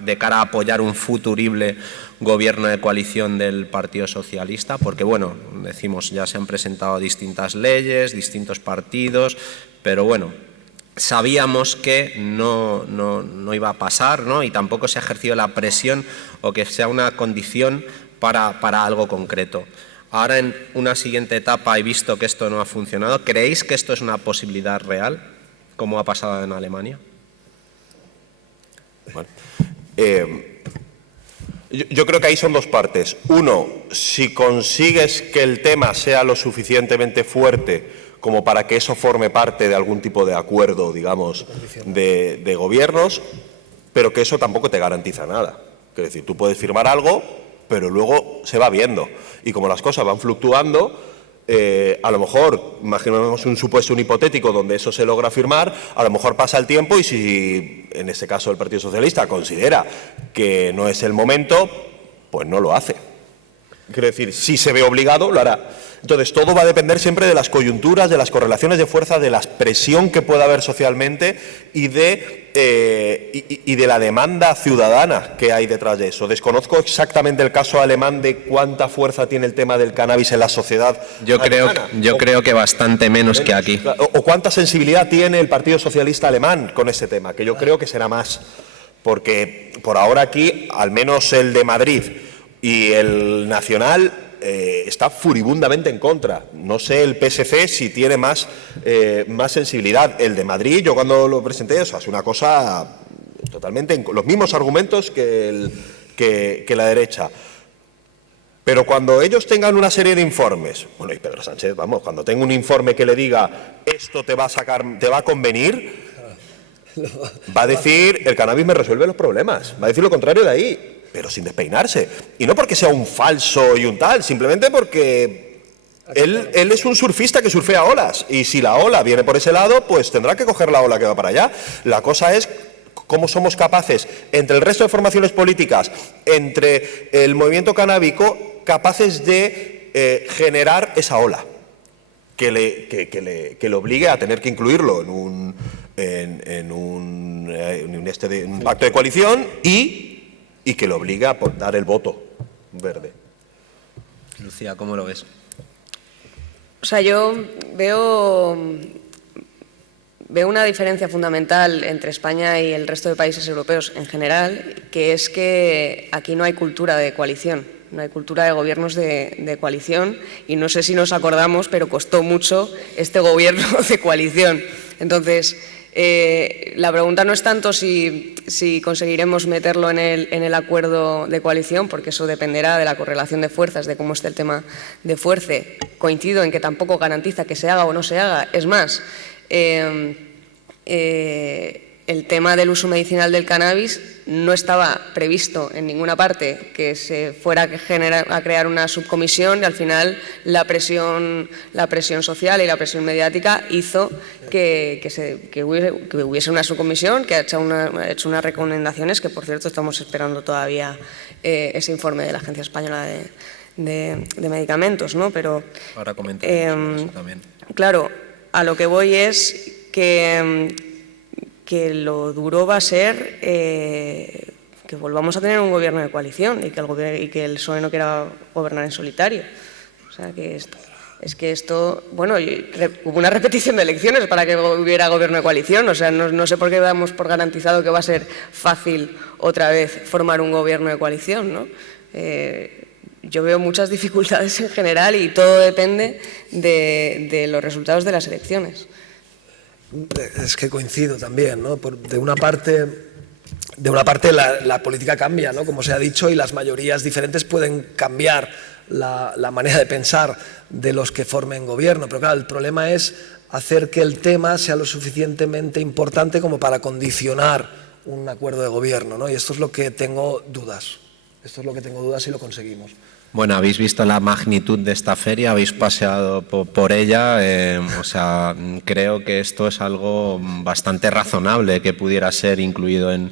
de cara a apoyar un futurible gobierno de coalición del Partido Socialista? Porque, bueno, decimos, ya se han presentado distintas leyes, distintos partidos, pero bueno, sabíamos que no iba a pasar, ¿no? Y tampoco se ha ejercido la presión o que sea una condición para algo concreto. Ahora, en una siguiente etapa, he visto que esto no ha funcionado. ¿Creéis que esto es una posibilidad real, como ha pasado en Alemania? Bueno, yo creo que ahí son dos partes. Uno, si consigues que el tema sea lo suficientemente fuerte como para que eso forme parte de algún tipo de acuerdo, digamos, de gobiernos, pero que eso tampoco te garantiza nada. Es decir, tú puedes firmar algo, pero luego se va viendo. Y como las cosas van fluctuando, a lo mejor, imaginemos un supuesto, un hipotético, donde eso se logra firmar, a lo mejor pasa el tiempo y si, en este caso, el Partido Socialista considera que no es el momento, pues no lo hace. Quiero decir, si se ve obligado, lo hará. Entonces, todo va a depender siempre de las coyunturas, de las correlaciones de fuerza, de la presión que pueda haber socialmente y de la demanda ciudadana que hay detrás de eso. Desconozco exactamente el caso alemán de cuánta fuerza tiene el tema del cannabis en la sociedad alemana. Yo creo que bastante menos que aquí. O cuánta sensibilidad tiene el Partido Socialista alemán con ese tema, que yo creo que será más. Porque por ahora aquí, al menos el de Madrid y el nacional, está furibundamente en contra. No sé el PSC si tiene más sensibilidad. El de Madrid, yo cuando lo presenté, o sea, es una cosa totalmente... los mismos argumentos que la derecha. Pero cuando ellos tengan una serie de informes, bueno, y Pedro Sánchez, vamos, cuando tenga un informe que le diga esto te va a convenir, va a decir el cannabis me resuelve los problemas. Va a decir lo contrario de ahí, pero sin despeinarse. Y no porque sea un falso y un tal, simplemente porque él es un surfista que surfea olas. Y si la ola viene por ese lado, pues tendrá que coger la ola que va para allá. La cosa es cómo somos capaces, entre el resto de formaciones políticas, entre el movimiento canábico, capaces de generar esa ola que le obligue a tener que incluirlo en un pacto de coalición y que le obliga a dar el voto verde. Lucía, ¿cómo lo ves? O sea, yo veo una diferencia fundamental entre España y el resto de países europeos en general, que es que aquí no hay cultura de coalición, no hay cultura de gobiernos de coalición, y no sé si nos acordamos, pero costó mucho este gobierno de coalición. Entonces, la pregunta no es tanto si conseguiremos meterlo en el acuerdo de coalición, porque eso dependerá de la correlación de fuerzas, de cómo esté el tema de fuerza. Coincido en que tampoco garantiza que se haga o no se haga. Es más, el tema del uso medicinal del cannabis no estaba previsto en ninguna parte que se fuera a crear una subcomisión, y al final la presión social y la presión mediática hizo que hubiese una subcomisión que ha hecho unas recomendaciones que, por cierto, estamos esperando todavía ese informe de la Agencia Española de Medicamentos, ¿no? Pero ahora comentaremos eso también. Claro, a lo que voy es que lo duro va a ser que volvamos a tener un gobierno de coalición y que el PSOE no quiera gobernar en solitario. O sea, que esto, bueno, hubo una repetición de elecciones para que hubiera gobierno de coalición. O sea, no sé por qué damos por garantizado que va a ser fácil otra vez formar un gobierno de coalición, ¿no? Yo veo muchas dificultades en general y todo depende de los resultados de las elecciones. Es que coincido también, ¿no? De una parte la política cambia, ¿no? Como se ha dicho, y las mayorías diferentes pueden cambiar la manera de pensar de los que formen gobierno. Pero claro, el problema es hacer que el tema sea lo suficientemente importante como para condicionar un acuerdo de gobierno, ¿no? Y esto es lo que tengo dudas. Esto es lo que tengo dudas si lo conseguimos. Bueno, habéis visto la magnitud de esta feria, habéis paseado por ella, o sea, creo que esto es algo bastante razonable que pudiera ser incluido en...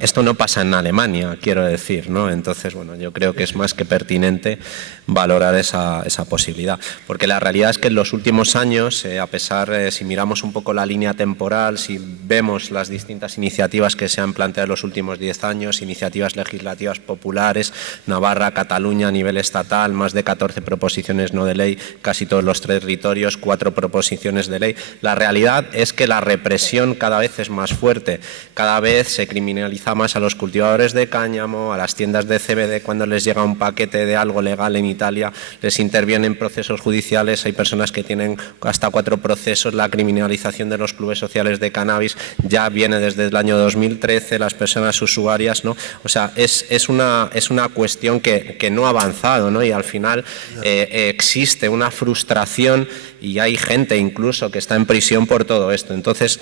Esto no pasa en Alemania, quiero decir, ¿no? Entonces, bueno, yo creo que es más que pertinente valorar esa posibilidad. Porque la realidad es que en los últimos años, a pesar, si miramos un poco la línea temporal, si vemos las distintas iniciativas que se han planteado en los últimos 10 años, iniciativas legislativas populares, Navarra, Cataluña a nivel estatal, más de 14 proposiciones no de ley, casi todos los territorios, 4 proposiciones de ley. La realidad es que la represión cada vez es más fuerte, cada vez se criminaliza más a los cultivadores de cáñamo, a las tiendas de CBD cuando les llega un paquete de algo legal en Italia, les intervienen procesos judiciales, hay personas que tienen hasta 4 procesos, la criminalización de los clubes sociales de cannabis ya viene desde el año 2013, las personas usuarias, ¿no? O sea, es una cuestión que no ha avanzado, ¿no? Y al final existe una frustración y hay gente incluso que está en prisión por todo esto. Entonces,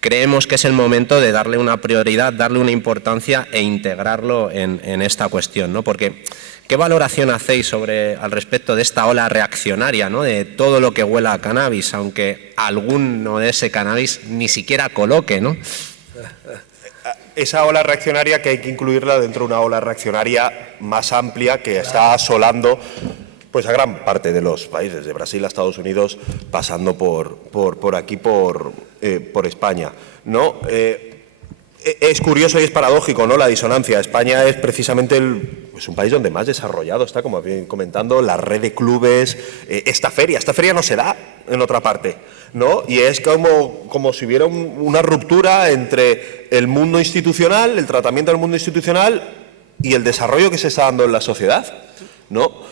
creemos que es el momento de darle una prioridad, darle una importancia e integrarlo en esta cuestión, ¿no? Porque, ¿qué valoración hacéis al respecto de esta ola reaccionaria, ¿no? De todo lo que huela a cannabis, aunque alguno de ese cannabis ni siquiera coloque, ¿no? Esa ola reaccionaria que hay que incluirla dentro de una ola reaccionaria más amplia que está asolando pues a gran parte de los países, de Brasil a Estados Unidos, pasando por aquí, por España, ¿no? Es curioso y es paradójico, ¿no?, la disonancia. España es precisamente un país donde más desarrollado está, como bien comentando, la red de clubes. Esta feria no se da en otra parte, ¿no? Y es como si hubiera una ruptura entre el mundo institucional, el tratamiento del mundo institucional y el desarrollo que se está dando en la sociedad, ¿no?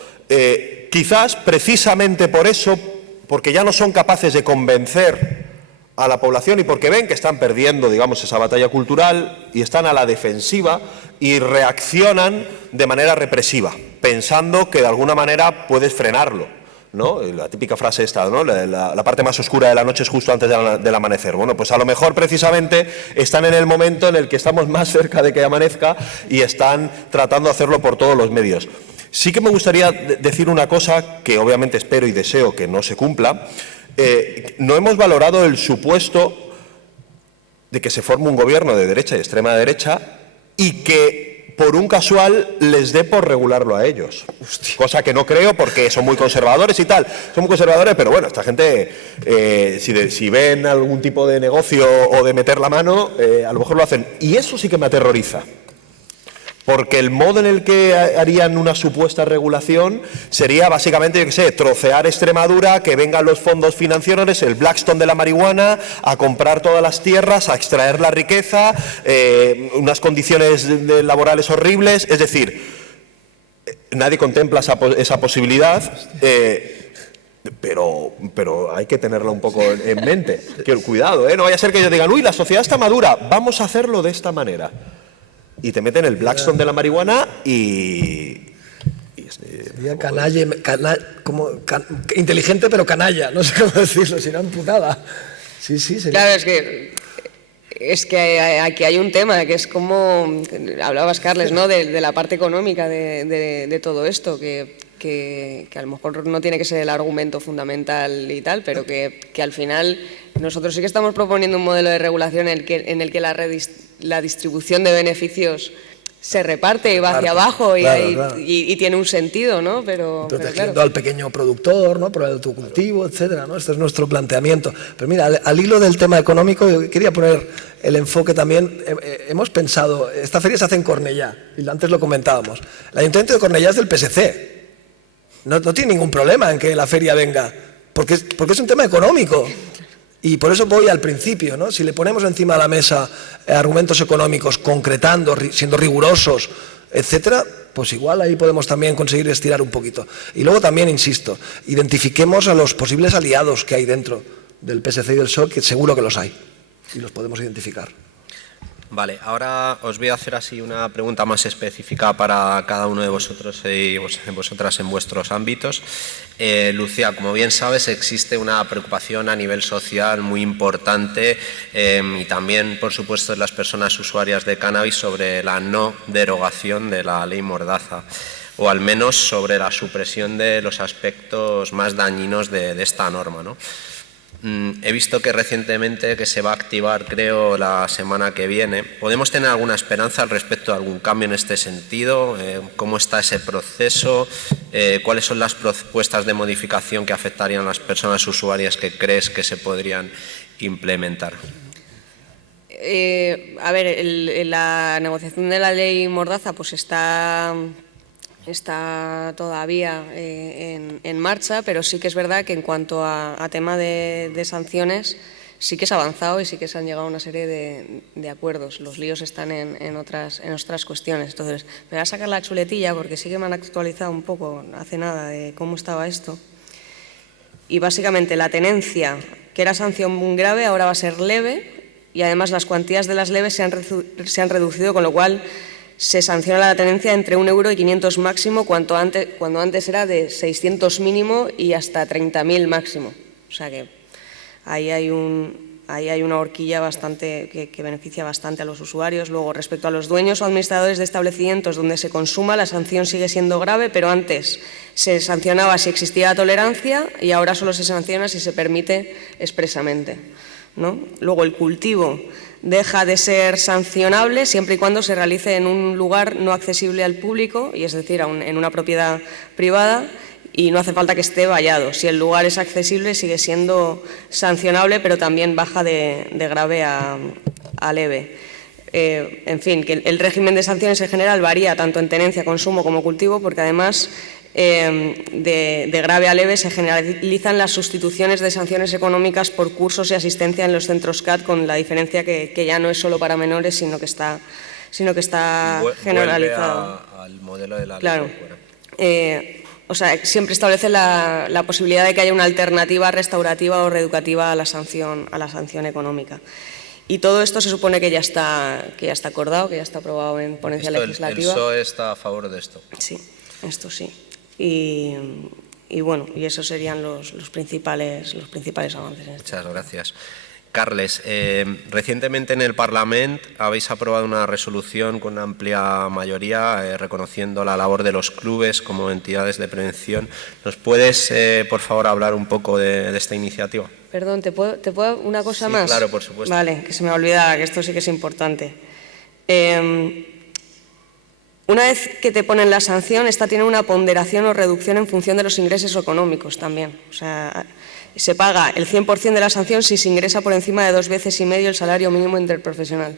Quizás precisamente por eso, porque ya no son capaces de convencer a la población y porque ven que están perdiendo, digamos, esa batalla cultural y están a la defensiva y reaccionan de manera represiva, pensando que de alguna manera puedes frenarlo, ¿no? La típica frase esta, ¿no? La parte más oscura de la noche es justo antes del amanecer. Bueno, pues a lo mejor precisamente están en el momento en el que estamos más cerca de que amanezca y están tratando de hacerlo por todos los medios. Sí que me gustaría decir una cosa que obviamente espero y deseo que no se cumpla. No hemos valorado el supuesto de que se forme un gobierno de derecha y extrema derecha y que por un casual les dé por regularlo a ellos. Hostia. Cosa que no creo porque son muy conservadores y tal. Son muy conservadores, pero bueno, esta gente, si ven algún tipo de negocio o de meter la mano, a lo mejor lo hacen. Y eso sí que me aterroriza. Porque el modo en el que harían una supuesta regulación sería básicamente, yo qué sé, trocear Extremadura, que vengan los fondos financieros, el Blackstone de la marihuana, a comprar todas las tierras, a extraer la riqueza, unas condiciones laborales horribles. Es decir, nadie contempla esa posibilidad. Pero hay que tenerla un poco en mente. Cuidado, no vaya a ser que ellos digan, uy, la sociedad está madura, vamos a hacerlo de esta manera. Y te meten el Blackstone de la marihuana sería inteligente pero canalla, no sé cómo decirlo, si no amputada. Sí, sería. Claro, es que aquí hay un tema que es como hablabas, Carles, ¿no?, de la parte económica de todo esto, que a lo mejor no tiene que ser el argumento fundamental y tal, pero que al final nosotros sí que estamos proponiendo un modelo de regulación en el que la distribución de beneficios se reparte y va hacia abajo y tiene un sentido, ¿no? Pero protegiendo claro, al pequeño productor, ¿no?, por el autocultivo, etcétera, ¿no? Este es nuestro planteamiento. Pero mira, al hilo del tema económico, yo quería poner el enfoque también. Hemos pensado, esta feria se hace en Cornellá, y antes lo comentábamos. El Ayuntamiento de Cornellá es del PSC. No tiene ningún problema en que la feria venga, porque es un tema económico. Y por eso voy al principio, ¿no? Si le ponemos encima de la mesa argumentos económicos, concretando, siendo rigurosos, etcétera, pues igual ahí podemos también conseguir estirar un poquito. Y luego también, insisto, identifiquemos a los posibles aliados que hay dentro del PSC y del PSOE, que seguro que los hay, y los podemos identificar. Vale, ahora os voy a hacer así una pregunta más específica para cada uno de vosotros y vosotras en vuestros ámbitos. Lucía, como bien sabes, existe una preocupación a nivel social muy importante y también, por supuesto, en las personas usuarias de cannabis sobre la no derogación de la ley Mordaza, o al menos sobre la supresión de los aspectos más dañinos de esta norma, ¿no? He visto que recientemente que se va a activar, creo, la semana que viene. ¿Podemos tener alguna esperanza al respecto de algún cambio en este sentido? ¿Cómo está ese proceso? ¿Cuáles son las propuestas de modificación que afectarían a las personas usuarias que crees que se podrían implementar? A ver, la negociación de la ley Mordaza pues está todavía en marcha, pero sí que es verdad que en cuanto a tema de sanciones sí que se ha avanzado y sí que se han llegado a una serie de acuerdos. Los líos están en otras cuestiones. Entonces, me voy a sacar la chuletilla porque sí que me han actualizado un poco hace nada de cómo estaba esto. Y básicamente la tenencia, que era sanción muy grave, ahora va a ser leve, y además las cuantías de las leves se han reducido, con lo cual se sanciona la tenencia entre 1 euro y 500 máximo, cuando antes era de 600 mínimo y hasta 30.000 máximo. O sea que ahí hay una horquilla que beneficia bastante a los usuarios. Luego, respecto a los dueños o administradores de establecimientos donde se consuma, la sanción sigue siendo grave, pero antes se sancionaba si existía tolerancia y ahora solo se sanciona si se permite expresamente, ¿no? Luego, el cultivo deja de ser sancionable siempre y cuando se realice en un lugar no accesible al público, y es decir, en una propiedad privada, y no hace falta que esté vallado. Si el lugar es accesible, sigue siendo sancionable, pero también baja de grave a leve. En fin, que el régimen de sanciones en general varía tanto en tenencia, consumo como cultivo, porque además de grave a leve se generalizan las sustituciones de sanciones económicas por cursos y asistencia en los centros CAT, con la diferencia que ya no es solo para menores, sino que está generalizado. Al modelo de la ley. Claro. O sea, siempre establece la posibilidad de que haya una alternativa restaurativa o reeducativa a la sanción económica. Y todo esto se supone que ya está acordado, que ya está aprobado en ponencia legislativa. ¿El PSOE está a favor de esto? Sí, esto sí. Y bueno, y esos serían los principales avances. Muchas gracias. Carles, recientemente en el Parlament habéis aprobado una resolución con una amplia mayoría reconociendo la labor de los clubes como entidades de prevención. ¿Nos puedes, por favor, hablar un poco de esta iniciativa? Perdón, ¿te puedo una cosa más? Sí, claro, por supuesto. Vale, que se me olvidaba, que esto sí que es importante. Una vez que te ponen la sanción, esta tiene una ponderación o reducción en función de los ingresos económicos también. O sea, se paga el 100% de la sanción si se ingresa por encima de 2,5 veces el salario mínimo interprofesional.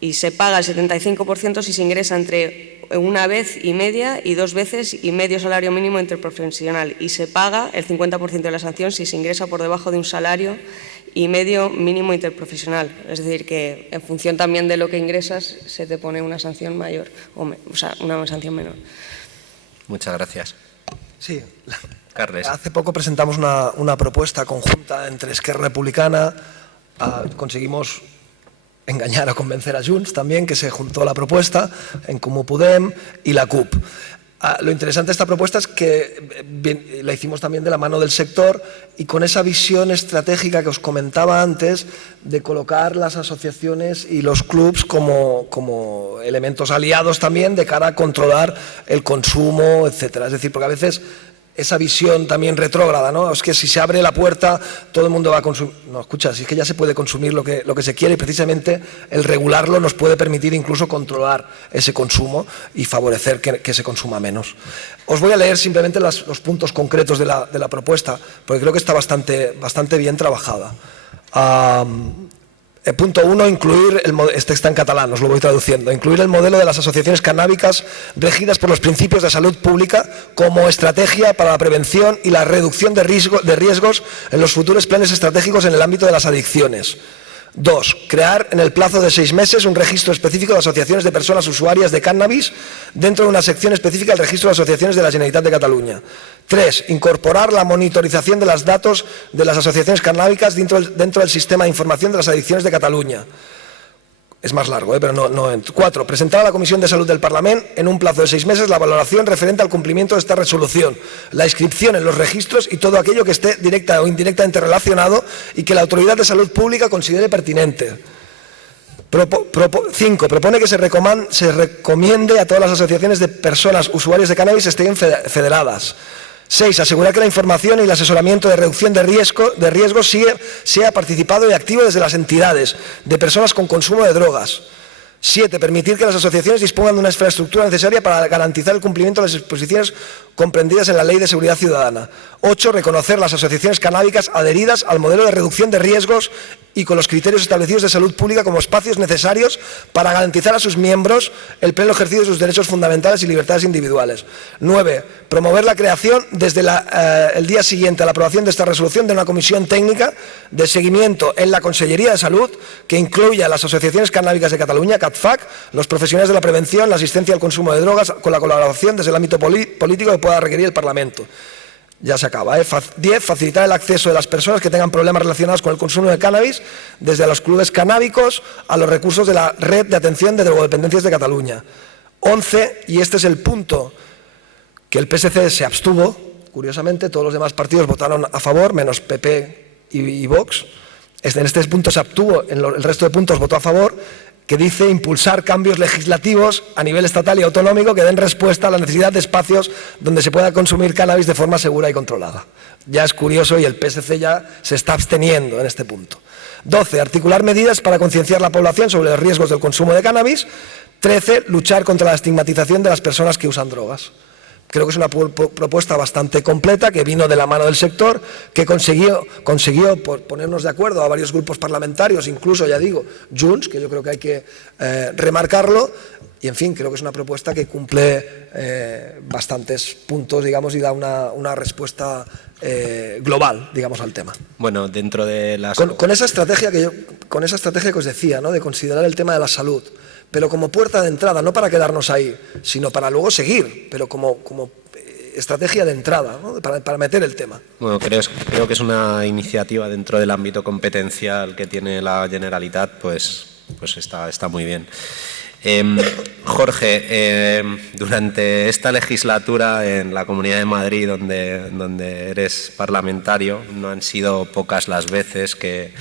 Y se paga el 75% si se ingresa entre 1,5 veces y 2,5 veces salario mínimo interprofesional. Y se paga el 50% de la sanción si se ingresa por debajo de 1,5 salarios mínimo interprofesional. Es decir, que en función también de lo que ingresas se te pone una sanción mayor, o sea, una sanción menor. Muchas gracias. Sí. Carles. Hace poco presentamos una propuesta conjunta entre Esquerra Republicana, conseguimos engañar o convencer a Junts también, que se juntó a la propuesta, En Comú Podem y la CUP. Lo interesante de esta propuesta es que la hicimos también de la mano del sector y con esa visión estratégica que os comentaba antes de colocar las asociaciones y los clubs como elementos aliados también de cara a controlar el consumo, etcétera. Es decir, porque a veces esa visión también retrógrada, ¿no? Es que si se abre la puerta todo el mundo va a consumir. No, escucha, si es que ya se puede consumir lo que se quiere y precisamente el regularlo nos puede permitir incluso controlar ese consumo y favorecer que se consuma menos. Os voy a leer simplemente los puntos concretos de la propuesta, porque creo que está bastante bien trabajada. Punto 1, incluir, este está en catalán, os lo voy traduciendo, incluir el modelo de las asociaciones canábicas regidas por los principios de salud pública como estrategia para la prevención y la reducción de riesgos en los futuros planes estratégicos en el ámbito de las adicciones. 2. Crear en el plazo de 6 meses un registro específico de asociaciones de personas usuarias de cannabis dentro de una sección específica del registro de asociaciones de la Generalitat de Cataluña. 3. Incorporar la monitorización de los datos de las asociaciones canábicas dentro del sistema de información de las adicciones de Cataluña. Es más largo, pero no. 4. Presentar a la Comisión de Salud del Parlament en un plazo de 6 meses la valoración referente al cumplimiento de esta resolución, la inscripción en los registros y todo aquello que esté directa o indirectamente relacionado y que la Autoridad de Salud Pública considere pertinente. 5. Propone que se recomiende a todas las asociaciones de personas usuarias de cannabis estén federadas. 6. Asegurar que la información y el asesoramiento de reducción de riesgos sea participado y activo desde las entidades de personas con consumo de drogas. 7. Permitir que las asociaciones dispongan de una infraestructura necesaria para garantizar el cumplimiento de las disposiciones comprendidas en la Ley de Seguridad Ciudadana. 8. Reconocer las asociaciones canábicas adheridas al modelo de reducción de riesgos y con los criterios establecidos de salud pública como espacios necesarios para garantizar a sus miembros el pleno ejercicio de sus derechos fundamentales y libertades individuales. 9. Promover la creación desde el día siguiente a la aprobación de esta resolución de una comisión técnica de seguimiento en la Consellería de Salud que incluya a las asociaciones canábicas de Cataluña, CATFAC, los profesionales de la prevención, la asistencia al consumo de drogas, con la colaboración desde el ámbito político que pueda requerir el Parlamento. Ya se acaba. 10. Facilitar el acceso de las personas que tengan problemas relacionados con el consumo de cannabis desde los clubes canábicos a los recursos de la Red de Atención de Drogodependencias de Cataluña. 11. Y este es el punto que el PSC se abstuvo, curiosamente, todos los demás partidos votaron a favor, menos PP y Vox. En este punto se abstuvo, en el resto de puntos votó a favor, que dice impulsar cambios legislativos a nivel estatal y autonómico que den respuesta a la necesidad de espacios donde se pueda consumir cannabis de forma segura y controlada. Ya es curioso y el PSC ya se está absteniendo en este punto. 12. Articular medidas para concienciar a la población sobre los riesgos del consumo de cannabis. 13. Luchar contra la estigmatización de las personas que usan drogas. Creo que es una propuesta bastante completa que vino de la mano del sector, que consiguió ponernos de acuerdo a varios grupos parlamentarios, incluso, ya digo, Junts, que yo creo que hay que remarcarlo, y en fin, creo que es una propuesta que cumple bastantes puntos, digamos, y da una respuesta global, digamos, al tema. Bueno, dentro de las... Con esa estrategia que os decía, ¿no?, de considerar el tema de la salud, pero como puerta de entrada, no para quedarnos ahí, sino para luego seguir, pero como estrategia de entrada, ¿no?, para meter el tema. Bueno, creo que es una iniciativa dentro del ámbito competencial que tiene la Generalitat, pues está muy bien. Jorge, durante esta legislatura en la Comunidad de Madrid, donde eres parlamentario, no han sido pocas las veces que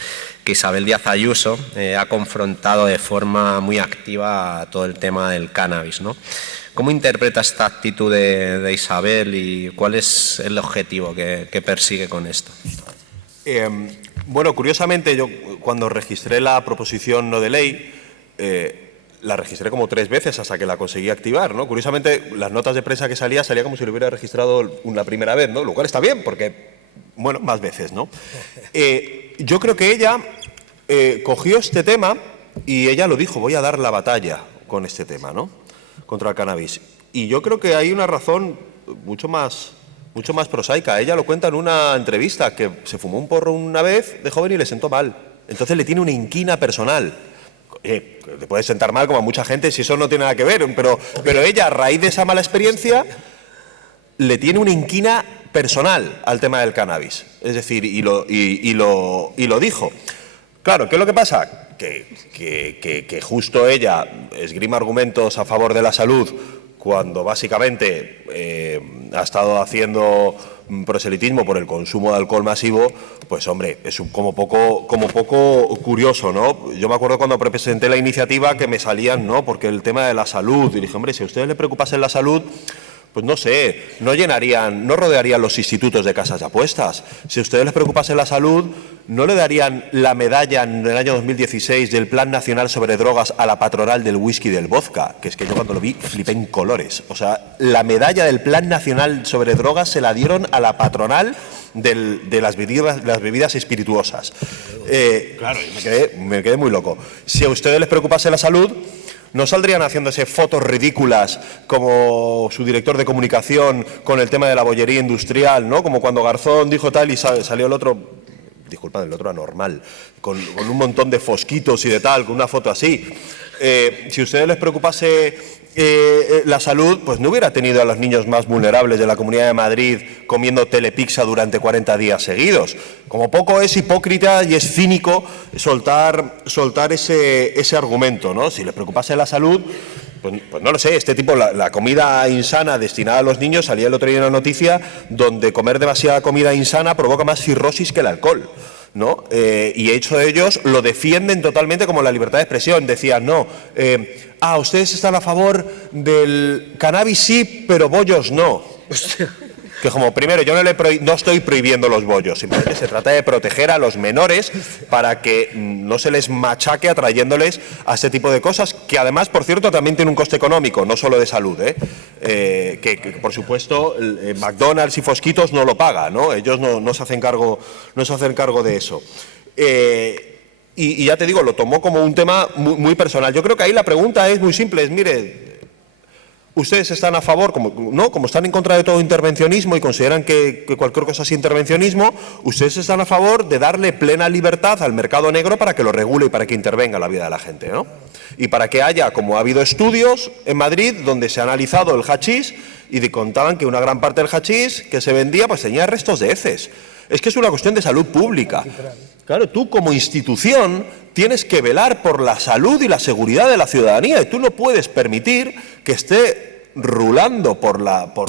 Isabel Díaz Ayuso ha confrontado de forma muy activa todo el tema del cannabis, ¿no? ¿Cómo interpretas esta actitud de Isabel y cuál es el objetivo que persigue con esto? Bueno, curiosamente, yo cuando registré la proposición no de ley, la registré como 3 veces hasta que la conseguí activar, ¿no? Curiosamente, las notas de prensa que salía como si lo hubiera registrado una primera vez, ¿no? Lo cual está bien, porque, bueno, más veces, ¿no? Yo creo que ella cogió este tema y ella lo dijo, voy a dar la batalla con este tema, ¿no?, contra el cannabis. Y yo creo que hay una razón mucho más prosaica. Ella lo cuenta en una entrevista, que se fumó un porro una vez de joven y le sentó mal. Entonces le tiene una inquina personal. Te puede sentar mal como a mucha gente si eso no tiene nada que ver, pero ella, a raíz de esa mala experiencia, le tiene una inquina personal al tema del cannabis. Es decir, y lo dijo. Claro, ¿qué es lo que pasa? Que justo ella esgrima argumentos a favor de la salud cuando básicamente ha estado haciendo proselitismo por el consumo de alcohol masivo, pues hombre, es como poco curioso, ¿no? Yo me acuerdo cuando presenté la iniciativa que me salían, ¿no?, porque el tema de la salud, y dije, hombre, si a ustedes les preocupase la salud, pues no sé, no rodearían los institutos de casas de apuestas. Si a ustedes les preocupase la salud, no le darían la medalla en el año 2016 del Plan Nacional sobre Drogas a la patronal del whisky y del vodka, que es que yo cuando lo vi flipé en colores. O sea, la medalla del Plan Nacional sobre Drogas se la dieron a la patronal de las bebidas espirituosas. Claro, me quedé muy loco. Si a ustedes les preocupase la salud, no saldrían haciéndose fotos ridículas como su director de comunicación con el tema de la bollería industrial, ¿no? Como cuando Garzón dijo tal y salió el otro, disculpad, el otro anormal, con un montón de fosquitos y de tal, con una foto así. Si a ustedes les preocupase la salud, pues no hubiera tenido a los niños más vulnerables de la Comunidad de Madrid comiendo telepizza durante 40 días seguidos. Como poco es hipócrita y es cínico soltar ese argumento, ¿no? Si les preocupase la salud, pues no lo sé, este tipo, la comida insana destinada a los niños, salía el otro día una noticia donde comer demasiada comida insana provoca más cirrosis que el alcohol, ¿no? Y hecho ellos lo defienden totalmente como la libertad de expresión. Decían, no, ustedes están a favor del cannabis sí, pero bollos no. Hostia. Que como primero, yo no estoy prohibiendo los bollos, simplemente se trata de proteger a los menores para que no se les machaque atrayéndoles a este tipo de cosas, que además, por cierto, también tiene un coste económico, no solo de salud, que por supuesto McDonald's y Fosquitos no lo pagan, ¿no? Ellos no se hacen cargo de eso. Y ya te digo, lo tomó como un tema muy personal. Yo creo que ahí la pregunta es muy simple, mire, ustedes están a favor, como están en contra de todo intervencionismo y consideran que cualquier cosa es intervencionismo, ustedes están a favor de darle plena libertad al mercado negro para que lo regule y para que intervenga en la vida de la gente, ¿no? Y para que haya, como ha habido estudios en Madrid, donde se ha analizado el hachís y contaban que una gran parte del hachís que se vendía pues tenía restos de heces. Es que es una cuestión de salud pública. Claro, tú como institución tienes que velar por la salud y la seguridad de la ciudadanía y tú no puedes permitir que esté rulando por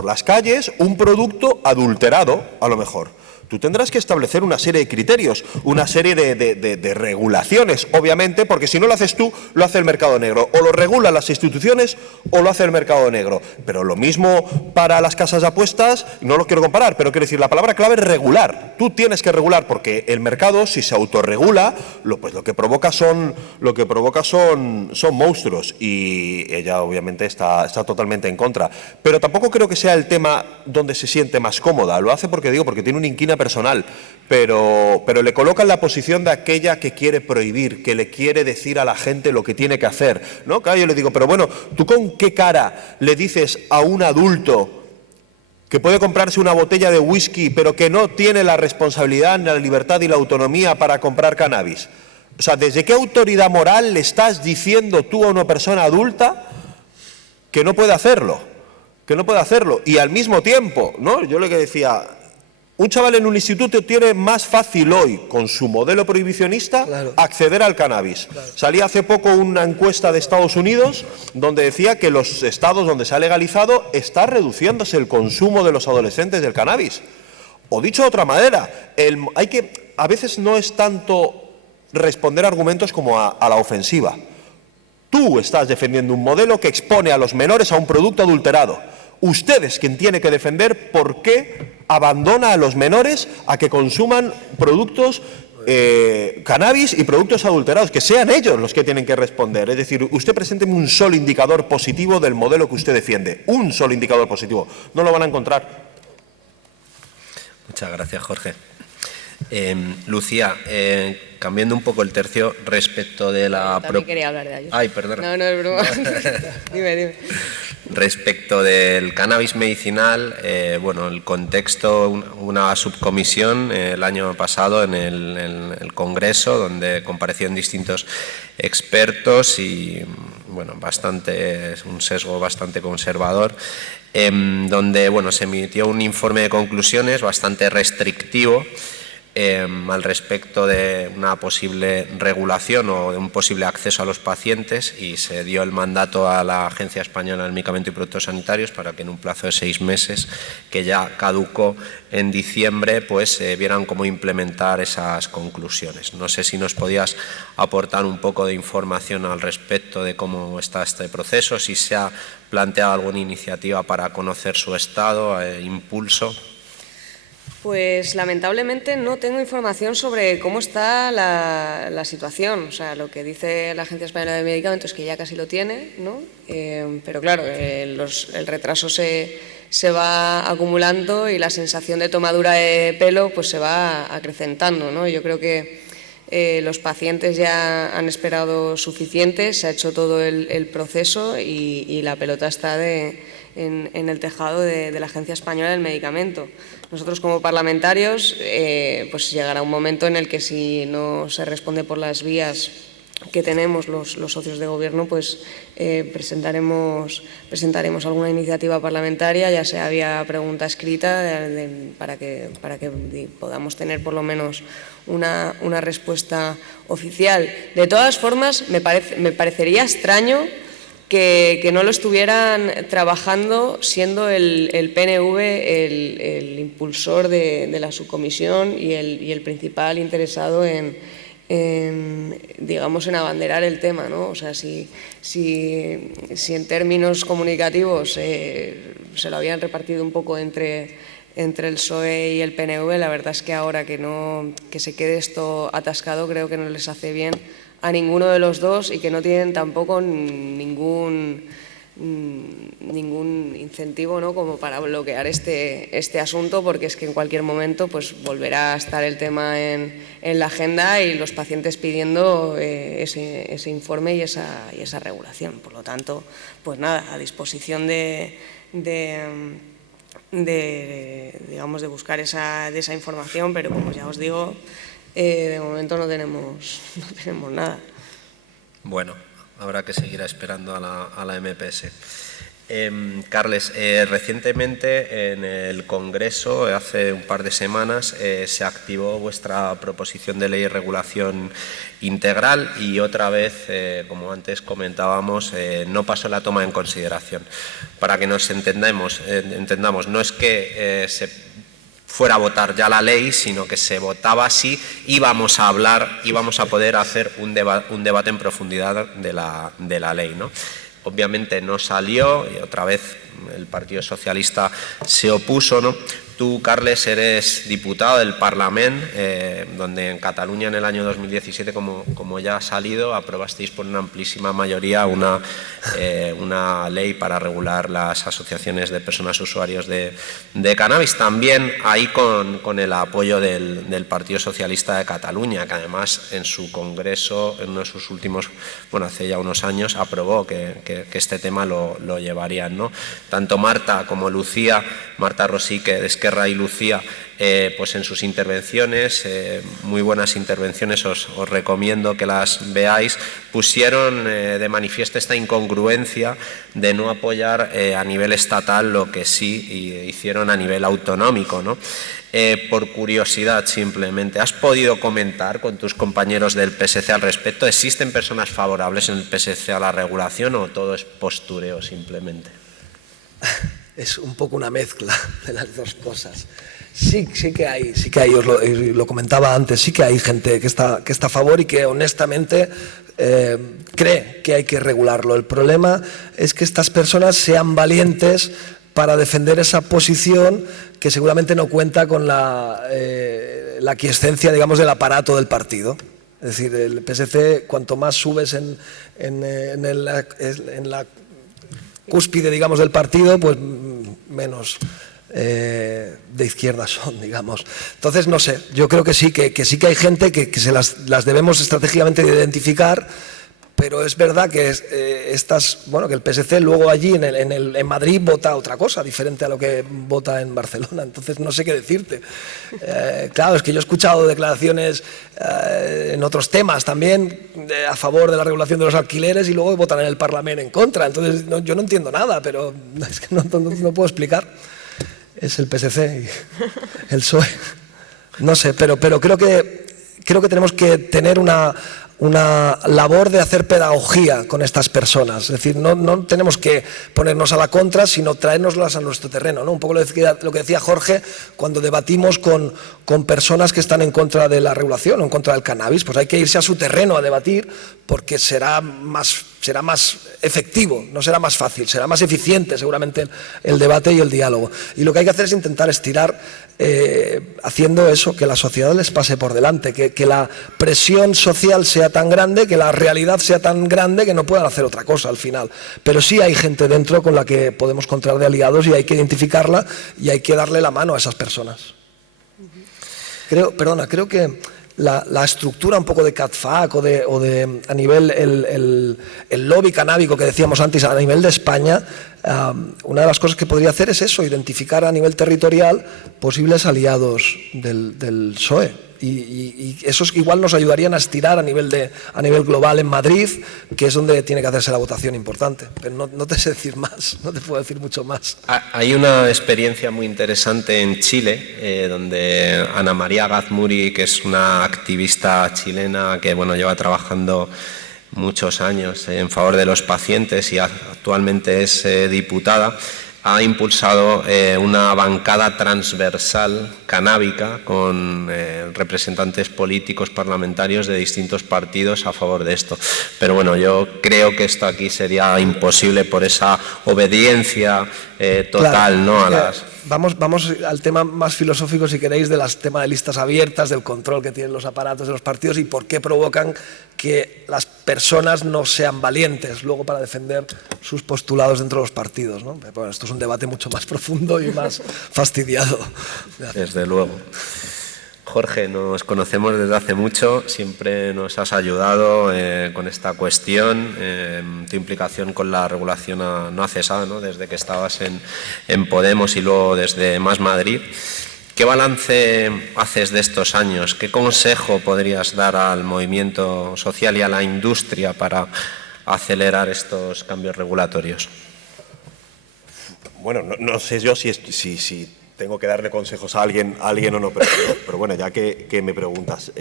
las calles un producto adulterado, a lo mejor. Tú tendrás que establecer una serie de criterios, una serie de regulaciones, obviamente, porque si no lo haces tú, lo hace el mercado negro. O lo regulan las instituciones o lo hace el mercado negro. Pero lo mismo para las casas de apuestas, no lo quiero comparar, pero quiero decir, la palabra clave es regular. Tú tienes que regular porque el mercado, si se autorregula, pues lo que provoca son monstruos, y ella obviamente está totalmente en contra. Pero tampoco creo que sea el tema donde se siente más cómoda. Lo hace porque tiene una inquina personal, pero le coloca en la posición de aquella que quiere prohibir, que le quiere decir a la gente lo que tiene que hacer, ¿no? Claro, yo le digo, pero bueno, ¿tú con qué cara le dices a un adulto que puede comprarse una botella de whisky, pero que no tiene la responsabilidad, ni la libertad y la autonomía para comprar cannabis? O sea, ¿desde qué autoridad moral le estás diciendo tú a una persona adulta que no puede hacerlo? Que no puede hacerlo. Y al mismo tiempo, ¿no? Yo le decía, un chaval en un instituto tiene más fácil hoy, con su modelo prohibicionista, acceder al cannabis. Salía hace poco una encuesta de Estados Unidos donde decía que los estados donde se ha legalizado está reduciéndose el consumo de los adolescentes del cannabis. O dicho de otra manera, a veces no es tanto responder argumentos como a la ofensiva. Tú estás defendiendo un modelo que expone a los menores a un producto adulterado. Usted es quien tiene que defender por qué abandona a los menores a que consuman productos cannabis y productos adulterados, que sean ellos los que tienen que responder. Es decir, usted presénteme un solo indicador positivo del modelo que usted defiende, un solo indicador positivo. No lo van a encontrar. Muchas gracias, Jorge. Lucía, cambiando un poco el tercio respecto de la... También quería hablar de ellos. Ay, perdona. No, es broma. Dime. Respecto del cannabis medicinal, bueno, el contexto, una subcomisión el año pasado en el Congreso, donde comparecieron distintos expertos y, bueno, un sesgo bastante conservador, donde, bueno, se emitió un informe de conclusiones bastante restrictivo al respecto de una posible regulación o de un posible acceso a los pacientes, y se dio el mandato a la Agencia Española del Medicamento y Productos Sanitarios para que en un plazo de 6 meses, que ya caducó en diciembre, pues vieran cómo implementar esas conclusiones. No sé si nos podías aportar un poco de información al respecto de cómo está este proceso, si se ha planteado alguna iniciativa para conocer su estado, impulso. Pues lamentablemente no tengo información sobre cómo está la situación. O sea, lo que dice la Agencia Española de Medicamentos es que ya casi lo tiene, ¿no? Pero claro, el retraso se va acumulando y la sensación de tomadura de pelo pues se va acrecentando, ¿no? Yo creo que los pacientes ya han esperado suficiente, se ha hecho todo el proceso y la pelota está en el tejado de la Agencia Española del Medicamento. Nosotros como parlamentarios pues llegará un momento en el que si no se responde por las vías que tenemos los socios de gobierno, pues presentaremos alguna iniciativa parlamentaria, ya sea vía pregunta escrita, para que podamos tener por lo menos una respuesta oficial. De todas formas, me parecería extraño que no lo estuvieran trabajando, siendo el PNV el impulsor de la subcomisión y el principal interesado digamos, en abanderar el tema, ¿no? O sea, si en términos comunicativos se lo habían repartido un poco entre el PSOE y el PNV, la verdad es que ahora que se quede esto atascado, creo que no les hace bien a ninguno de los dos y que no tienen tampoco ningún incentivo, ¿no?, como para bloquear este asunto, porque es que en cualquier momento pues volverá a estar el tema en la agenda y los pacientes pidiendo ese informe y esa regulación. Por lo tanto, pues nada, a disposición digamos, de buscar esa información, pero como ya os digo, de momento no tenemos nada. Bueno, habrá que seguir esperando a la MPS. Carles, recientemente en el Congreso, hace un par de semanas, se activó vuestra proposición de ley de regulación integral y otra vez, como antes comentábamos, no pasó la toma en consideración. Para que nos entendamos, no es que se fuera a votar ya la ley, sino que se votaba así, íbamos a poder hacer un debate en profundidad de la ley, ¿no? Obviamente no salió y otra vez el Partido Socialista se opuso, ¿no? Tú, Carles, eres diputado del Parlament, donde en Cataluña en el año 2017, como ya ha salido, aprobasteis por una amplísima mayoría una ley para regular las asociaciones de personas usuarios de cannabis. También ahí con el apoyo del Partido Socialista de Cataluña, que además en su congreso, en uno de sus últimos, bueno, hace ya unos años, aprobó que este tema lo llevarían, ¿no? Tanto Marta como Lucía, Marta Rosique de Esquerra y Lucía, pues en sus intervenciones, muy buenas intervenciones, os recomiendo que las veáis, pusieron de manifiesto esta incongruencia de no apoyar a nivel estatal lo que sí hicieron a nivel autonómico, ¿no? Por curiosidad simplemente, ¿has podido comentar con tus compañeros del PSC al respecto? ¿Existen personas favorables en el PSC a la regulación o todo es postureo simplemente? Es un poco una mezcla de las dos cosas. Sí que hay, os lo comentaba antes, sí que hay gente que está a favor y que honestamente cree que hay que regularlo. El problema es que estas personas sean valientes para defender esa posición que seguramente no cuenta con la aquiescencia, digamos, del aparato del partido. Es decir, el PSC, cuanto más subes en la cúspide, digamos, del partido, pues menos de izquierda son, digamos. Entonces, no sé, yo creo que sí que hay gente que se las debemos estratégicamente identificar, pero es verdad que que el PSC luego allí en Madrid vota otra cosa, diferente a lo que vota en Barcelona, entonces no sé qué decirte. Claro, es que yo he escuchado declaraciones en otros temas también a favor de la regulación de los alquileres y luego votan en el Parlamento en contra, entonces yo no entiendo nada, pero es que no puedo explicar. Es el PSC y el PSOE. No sé, pero creo que tenemos que tener una labor de hacer pedagogía con estas personas. Es decir, no tenemos que ponernos a la contra, sino traérnoslas a nuestro terreno, ¿no? Un poco lo que decía Jorge cuando debatimos con personas que están en contra de la regulación o en contra del cannabis. Pues hay que irse a su terreno a debatir porque será más efectivo, no será más fácil, será más eficiente seguramente el debate y el diálogo. Y lo que hay que hacer es intentar estirar haciendo eso, que la sociedad les pase por delante, que la presión social sea tan grande, que la realidad sea tan grande que no puedan hacer otra cosa al final. Pero sí hay gente dentro con la que podemos contar de aliados y hay que identificarla y hay que darle la mano a esas personas. Creo que la estructura un poco de CATFAC o de a nivel el lobby canábico que decíamos antes a nivel de España, una de las cosas que podría hacer es eso, identificar a nivel territorial posibles aliados del PSOE. Y esos igual nos ayudarían a estirar a nivel global en Madrid, que es donde tiene que hacerse la votación importante. Pero no te sé decir más, no te puedo decir mucho más. Hay una experiencia muy interesante en Chile, donde Ana María Gazmuri, que es una activista chilena que lleva trabajando muchos años en favor de los pacientes y actualmente es diputada, ha impulsado una bancada transversal canábica con representantes políticos parlamentarios de distintos partidos a favor de esto. Pero bueno, yo creo que esto aquí sería imposible por esa obediencia total, claro, ¿no? Vamos al tema más filosófico, si queréis, del tema de listas abiertas, del control que tienen los aparatos de los partidos y por qué provocan que las personas no sean valientes luego para defender sus postulados dentro de los partidos, ¿no? Bueno, esto es un debate mucho más profundo y más fastidiado. Desde luego. Jorge, nos conocemos desde hace mucho, siempre nos has ayudado con esta cuestión, tu implicación con la regulación no ha cesado, ¿no? Desde que estabas en Podemos y luego desde Más Madrid. ¿Qué balance haces de estos años? ¿Qué consejo podrías dar al movimiento social y a la industria para acelerar estos cambios regulatorios? Bueno, no sé yo si tengo que darle consejos a alguien o no, pero bueno, ya que me preguntas,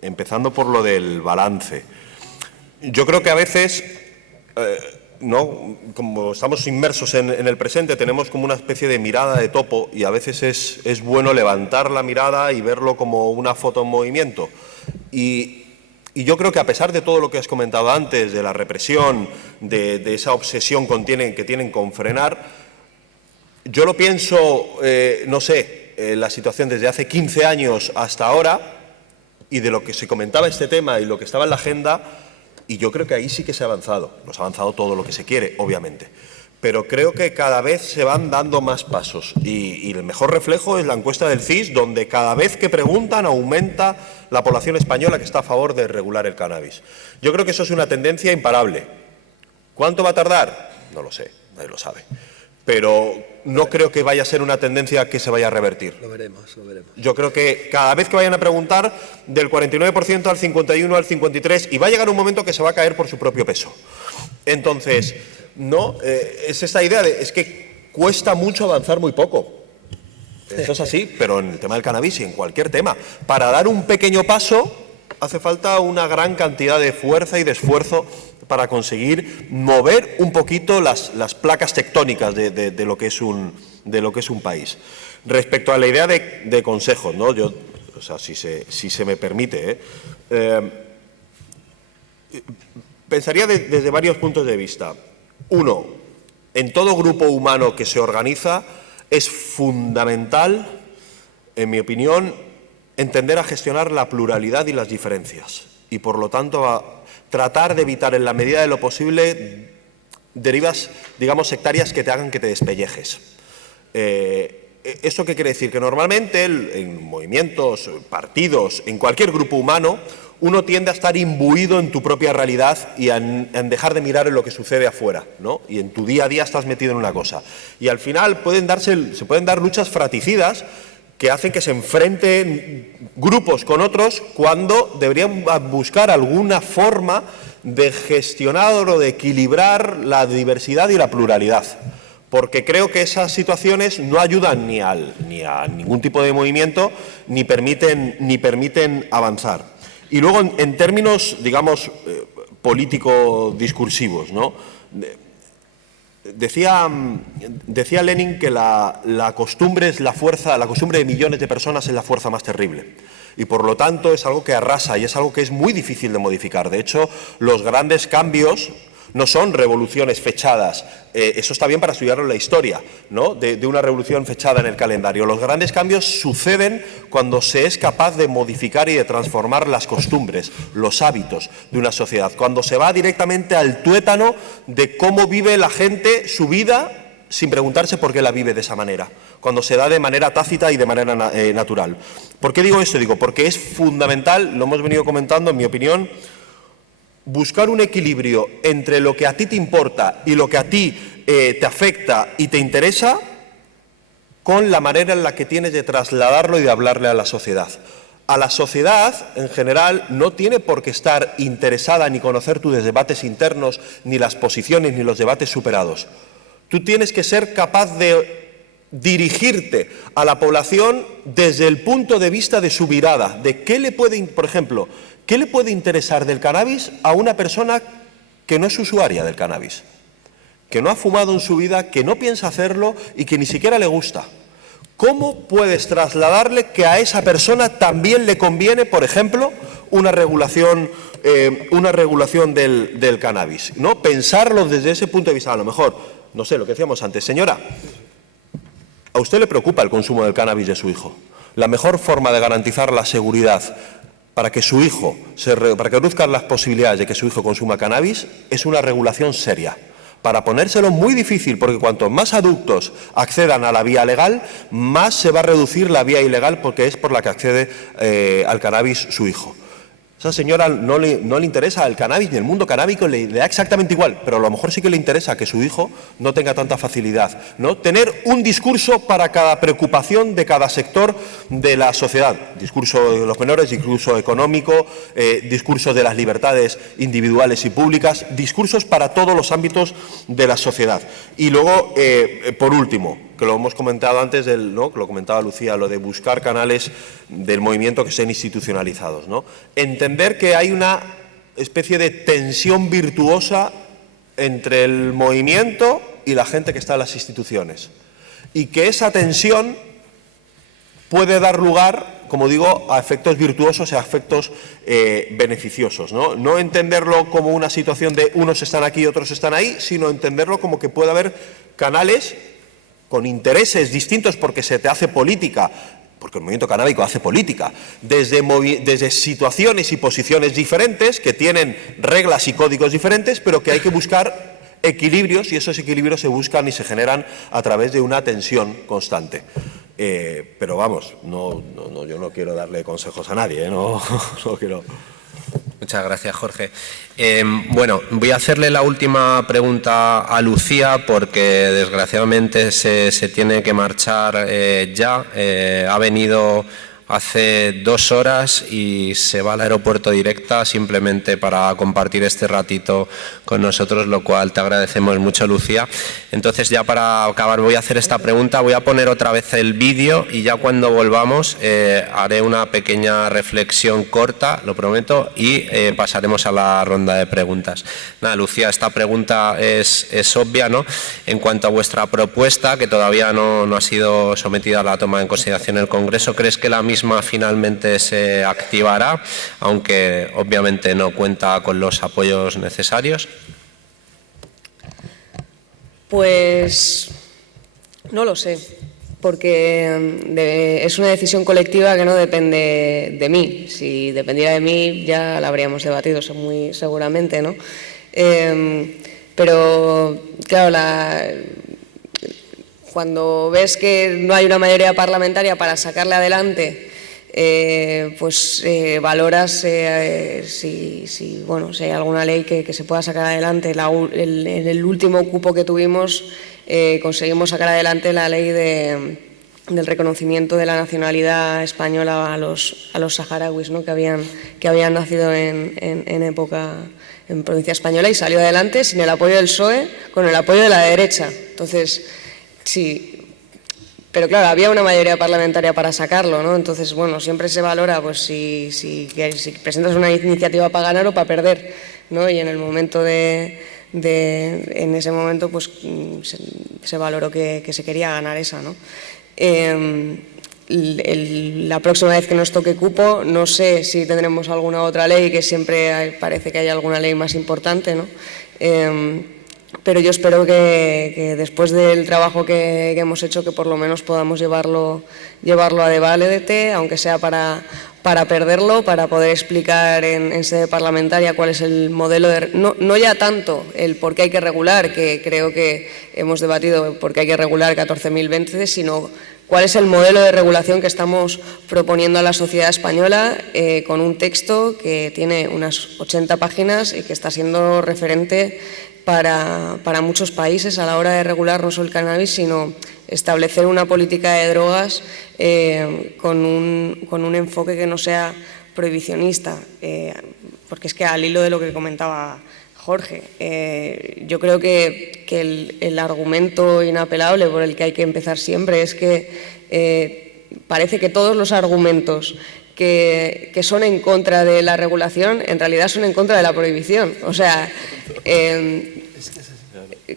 empezando por lo del balance, yo creo que a veces, ¿no? Como estamos inmersos en el presente, tenemos como una especie de mirada de topo y a veces es bueno levantar la mirada y verlo como una foto en movimiento. Y yo creo que a pesar de todo lo que has comentado antes, de la represión, de esa obsesión que tienen con frenar, yo lo pienso, no sé, la situación desde hace 15 años hasta ahora y de lo que se comentaba este tema y lo que estaba en la agenda, y yo creo que ahí sí que se ha avanzado. No se ha avanzado todo lo que se quiere, obviamente, pero creo que cada vez se van dando más pasos y el mejor reflejo es la encuesta del CIS, donde cada vez que preguntan aumenta la población española que está a favor de regular el cannabis. Yo creo que eso es una tendencia imparable. ¿Cuánto va a tardar? No lo sé, nadie lo sabe. Pero no creo que vaya a ser una tendencia que se vaya a revertir. Lo veremos, lo veremos. Yo creo que cada vez que vayan a preguntar, del 49% al 51%, al 53%, y va a llegar un momento que se va a caer por su propio peso. Entonces, no, es esta idea de, es que cuesta mucho avanzar muy poco. Eso es así, pero en el tema del cannabis y en cualquier tema. Para dar un pequeño paso hace falta una gran cantidad de fuerza y de esfuerzo para conseguir mover un poquito las placas tectónicas de lo que es un país. Respecto a la idea de consejos, ¿no? Yo, o sea, si se me permite, pensaría desde varios puntos de vista. Uno, en todo grupo humano que se organiza es fundamental, en mi opinión, entender a gestionar la pluralidad y las diferencias y, por lo tanto, a tratar de evitar en la medida de lo posible derivas, digamos, sectarias que te hagan que te despellejes. ¿Esto qué quiere decir? Que normalmente en movimientos, partidos, en cualquier grupo humano, uno tiende a estar imbuido en tu propia realidad y en dejar de mirar en lo que sucede afuera, ¿no? Y en tu día a día estás metido en una cosa. Y al final se pueden dar luchas fratricidas que hacen que se enfrenten grupos con otros cuando deberían buscar alguna forma de gestionar o de equilibrar la diversidad y la pluralidad. Porque creo que esas situaciones no ayudan ni a ningún tipo de movimiento ni permiten avanzar. Y luego, en términos, digamos, político-discursivos, ¿no? Decía Lenin que la costumbre es la fuerza, la costumbre de millones de personas es la fuerza más terrible. Y por lo tanto es algo que arrasa y es algo que es muy difícil de modificar. De hecho, los grandes cambios no son revoluciones fechadas. Eso está bien para estudiarlo en la historia, ¿no? De una revolución fechada en el calendario. Los grandes cambios suceden cuando se es capaz de modificar y de transformar las costumbres, los hábitos de una sociedad. Cuando se va directamente al tuétano de cómo vive la gente su vida sin preguntarse por qué la vive de esa manera. Cuando se da de manera tácita y de manera natural. ¿Por qué digo esto? Digo, porque es fundamental, lo hemos venido comentando, en mi opinión, buscar un equilibrio entre lo que a ti te importa y lo que a ti te afecta y te interesa con la manera en la que tienes de trasladarlo y de hablarle a la sociedad. A la sociedad, en general, no tiene por qué estar interesada ni conocer tus debates internos, ni las posiciones, ni los debates superados. Tú tienes que ser capaz de dirigirte a la población desde el punto de vista de su mirada, de qué le puede, por ejemplo, ¿qué le puede interesar del cannabis a una persona que no es usuaria del cannabis? Que no ha fumado en su vida, que no piensa hacerlo y que ni siquiera le gusta. ¿Cómo puedes trasladarle que a esa persona también le conviene, por ejemplo, una regulación del cannabis, ¿no? Pensarlo desde ese punto de vista. A lo mejor, no sé, lo que decíamos antes. Señora, ¿a usted le preocupa el consumo del cannabis de su hijo? La mejor forma de garantizar la seguridad para que su hijo, para que reduzcan las posibilidades de que su hijo consuma cannabis, es una regulación seria. Para ponérselo muy difícil, porque cuanto más adultos accedan a la vía legal, más se va a reducir la vía ilegal, porque es por la que accede al cannabis su hijo. Esa señora no le interesa el cannabis ni el mundo canábico, le da exactamente igual, pero a lo mejor sí que le interesa que su hijo no tenga tanta facilidad, ¿no? Tener un discurso para cada preocupación de cada sector de la sociedad. Discurso de los menores, discurso económico, discurso de las libertades individuales y públicas, discursos para todos los ámbitos de la sociedad. Y luego, por último, que lo hemos comentado antes, ¿no? Que lo comentaba Lucía, lo de buscar canales del movimiento que sean institucionalizados, ¿no? Entender que hay una especie de tensión virtuosa entre el movimiento y la gente que está en las instituciones. Y que esa tensión puede dar lugar, como digo, a efectos virtuosos y a efectos beneficiosos, ¿no? No entenderlo como una situación de unos están aquí y otros están ahí, sino entenderlo como que puede haber canales con intereses distintos porque se te hace política, porque el movimiento canábico hace política, desde situaciones y posiciones diferentes que tienen reglas y códigos diferentes, pero que hay que buscar equilibrios y esos equilibrios se buscan y se generan a través de una tensión constante. Pero vamos, yo no quiero darle consejos a nadie, no quiero... Muchas gracias, Jorge. Bueno, voy a hacerle la última pregunta a Lucía porque desgraciadamente se tiene que marchar ya. Ha venido hace 2 horas y se va al aeropuerto directa simplemente para compartir este ratito con nosotros, lo cual te agradecemos mucho, Lucía. Entonces, ya para acabar voy a hacer esta pregunta, voy a poner otra vez el vídeo y ya cuando volvamos haré una pequeña reflexión corta, lo prometo, y pasaremos a la ronda de preguntas. Nada, Lucía, esta pregunta es obvia, ¿no? En cuanto a vuestra propuesta, que todavía no ha sido sometida a la toma en consideración en el Congreso, ¿crees que la misma finalmente se activará, aunque obviamente no cuenta con los apoyos necesarios? Pues no lo sé, porque es una decisión colectiva que no depende de mí. Si dependiera de mí ya la habríamos debatido muy seguramente, ¿no? Pero claro, cuando ves que no hay una mayoría parlamentaria para sacarle adelante, pues valoras si hay alguna ley que se pueda sacar adelante. En el último cupo que tuvimos conseguimos sacar adelante la ley del reconocimiento de la nacionalidad española a los saharauis, ¿no? que habían nacido en provincia española, y salió adelante sin el apoyo del PSOE, con el apoyo de la derecha. Entonces, sí. Pero claro, había una mayoría parlamentaria para sacarlo, ¿no? Entonces, bueno, siempre se valora pues si presentas una iniciativa para ganar o para perder, ¿no? Y en el momento en ese momento pues se valoró que se quería ganar esa, ¿no? La próxima vez que nos toque cupo, no sé si tendremos alguna otra ley, que siempre parece que hay alguna ley más importante, ¿no? Pero yo espero que después del trabajo que hemos hecho, que por lo menos podamos llevarlo a debate, aunque sea para perderlo, para poder explicar en sede parlamentaria cuál es el modelo no ya tanto el por qué hay que regular, que creo que hemos debatido por qué hay que regular 14.020, sino cuál es el modelo de regulación que estamos proponiendo a la sociedad española, con un texto que tiene unas 80 páginas y que está siendo referente para muchos países a la hora de regular no solo el cannabis, sino establecer una política de drogas con un enfoque que no sea prohibicionista, porque es que al hilo de lo que comentaba Jorge, yo creo que el argumento inapelable por el que hay que empezar siempre es que parece que todos los argumentos que son en contra de la regulación en realidad son en contra de la prohibición. O sea,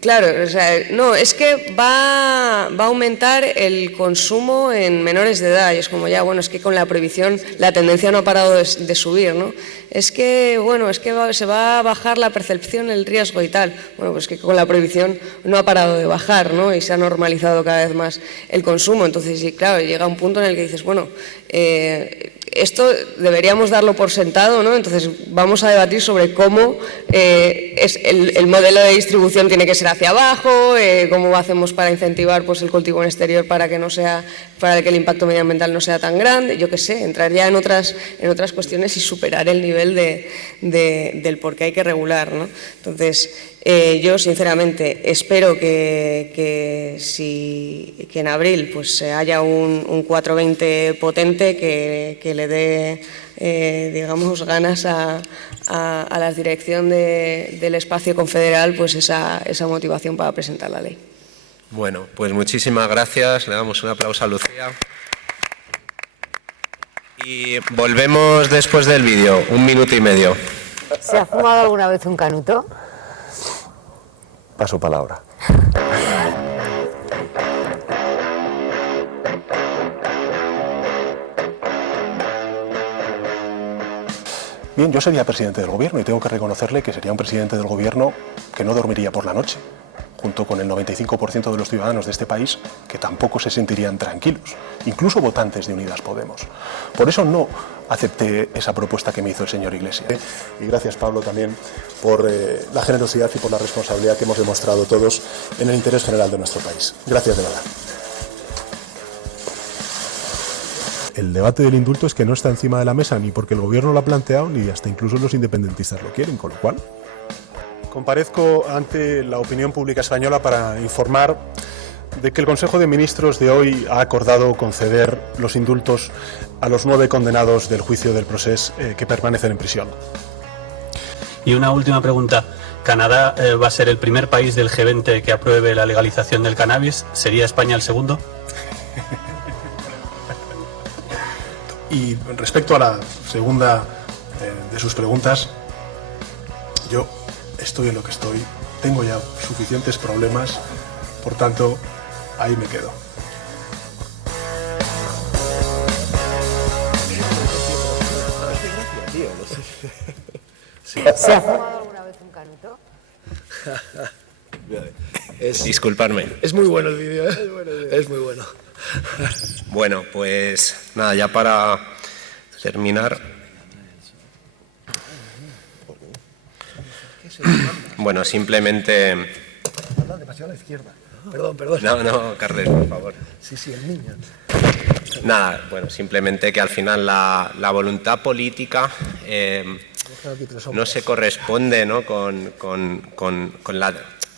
claro, o sea, no, es que va a aumentar el consumo en menores de edad, y es como ya, bueno, es que con la prohibición la tendencia no ha parado de subir, ¿no? Es que, bueno, es que se va a bajar la percepción, el riesgo y tal. Bueno, pues que con la prohibición no ha parado de bajar, ¿no? Y se ha normalizado cada vez más el consumo. Entonces, sí, claro, llega un punto en el que dices, bueno, esto deberíamos darlo por sentado, ¿no? Entonces vamos a debatir sobre cómo el modelo de distribución tiene que ser hacia abajo, cómo hacemos para incentivar pues, el cultivo en exterior para que el impacto medioambiental no sea tan grande, yo qué sé, entrar ya en otras cuestiones y superar el nivel del por qué hay que regular, ¿no? Entonces, yo sinceramente espero que en abril pues haya un 420 potente que le dé digamos ganas a la dirección del espacio confederal pues esa motivación para presentar la ley. Bueno, pues muchísimas gracias, le damos un aplauso a Lucía. Y volvemos después del vídeo, 1 minuto y medio. ¿Se ha fumado alguna vez un canuto? Paso palabra. Bien, yo sería presidente del gobierno y tengo que reconocerle que sería un presidente del gobierno que no dormiría por la noche, junto con el 95% de los ciudadanos de este país que tampoco se sentirían tranquilos, incluso votantes de Unidas Podemos. Por eso no acepté esa propuesta que me hizo el señor Iglesias. Y gracias, Pablo, también por la generosidad y por la responsabilidad que hemos demostrado todos en el interés general de nuestro país. Gracias de verdad. El debate del indulto es que no está encima de la mesa ni porque el gobierno lo ha planteado ni hasta incluso los independentistas lo quieren, con lo cual... Comparezco ante la opinión pública española para informar de que el Consejo de Ministros de hoy ha acordado conceder los indultos a los 9 condenados del juicio del Procés que permanecen en prisión. Y una última pregunta. ¿Canadá va a ser el primer país del G20 que apruebe la legalización del cannabis? ¿Sería España el segundo? Y respecto a la segunda de sus preguntas, yo estoy en lo que estoy, tengo ya suficientes problemas, por tanto, ahí me quedo. ¿Se ha fumado alguna vez un canuto? Disculpadme. Es muy bueno el vídeo, ¿eh? Es muy bueno. Bueno, pues nada, ya para terminar. Bueno, simplemente... Demasiado a la izquierda. Perdón. No, Carles, por favor. Sí, el niño. Nada, bueno, simplemente que al final la voluntad política no se corresponde, ¿no?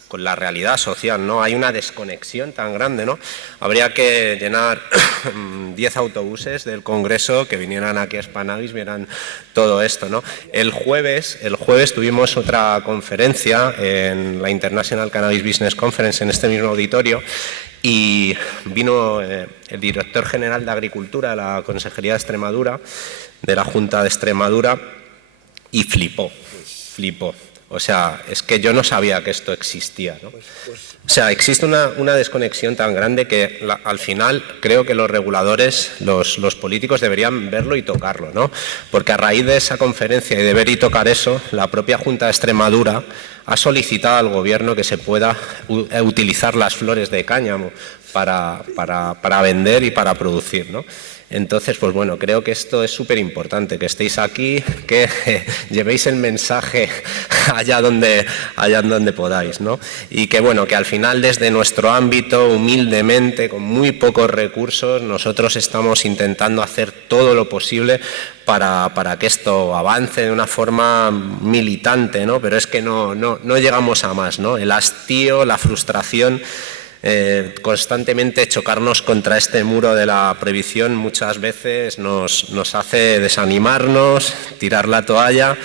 con la realidad social, ¿no? Hay una desconexión tan grande, ¿no? Habría que llenar 10 autobuses del Congreso que vinieran aquí a Spanavis, vieran todo esto, ¿no? El jueves tuvimos otra conferencia en la International Cannabis Business Conference en este mismo auditorio y vino el director general de Agricultura de la Consejería de Extremadura, de la Junta de Extremadura, y flipó. O sea, es que yo no sabía que esto existía, ¿no? O sea, existe una desconexión tan grande que al final creo que los reguladores, los políticos deberían verlo y tocarlo, ¿no? Porque a raíz de esa conferencia y de ver y tocar eso, la propia Junta de Extremadura ha solicitado al Gobierno que se pueda utilizar las flores de cáñamo para vender y para producir, ¿no? Entonces, pues bueno, creo que esto es súper importante, que estéis aquí, que llevéis el mensaje allá donde podáis, ¿no? Y que bueno, que al final desde nuestro ámbito, humildemente, con muy pocos recursos, nosotros estamos intentando hacer todo lo posible para que esto avance de una forma militante, ¿no? Pero es que no llegamos a más, ¿no? El hastío, la frustración, constantemente chocarnos contra este muro de la prohibición muchas veces nos hace desanimarnos, tirar la toalla,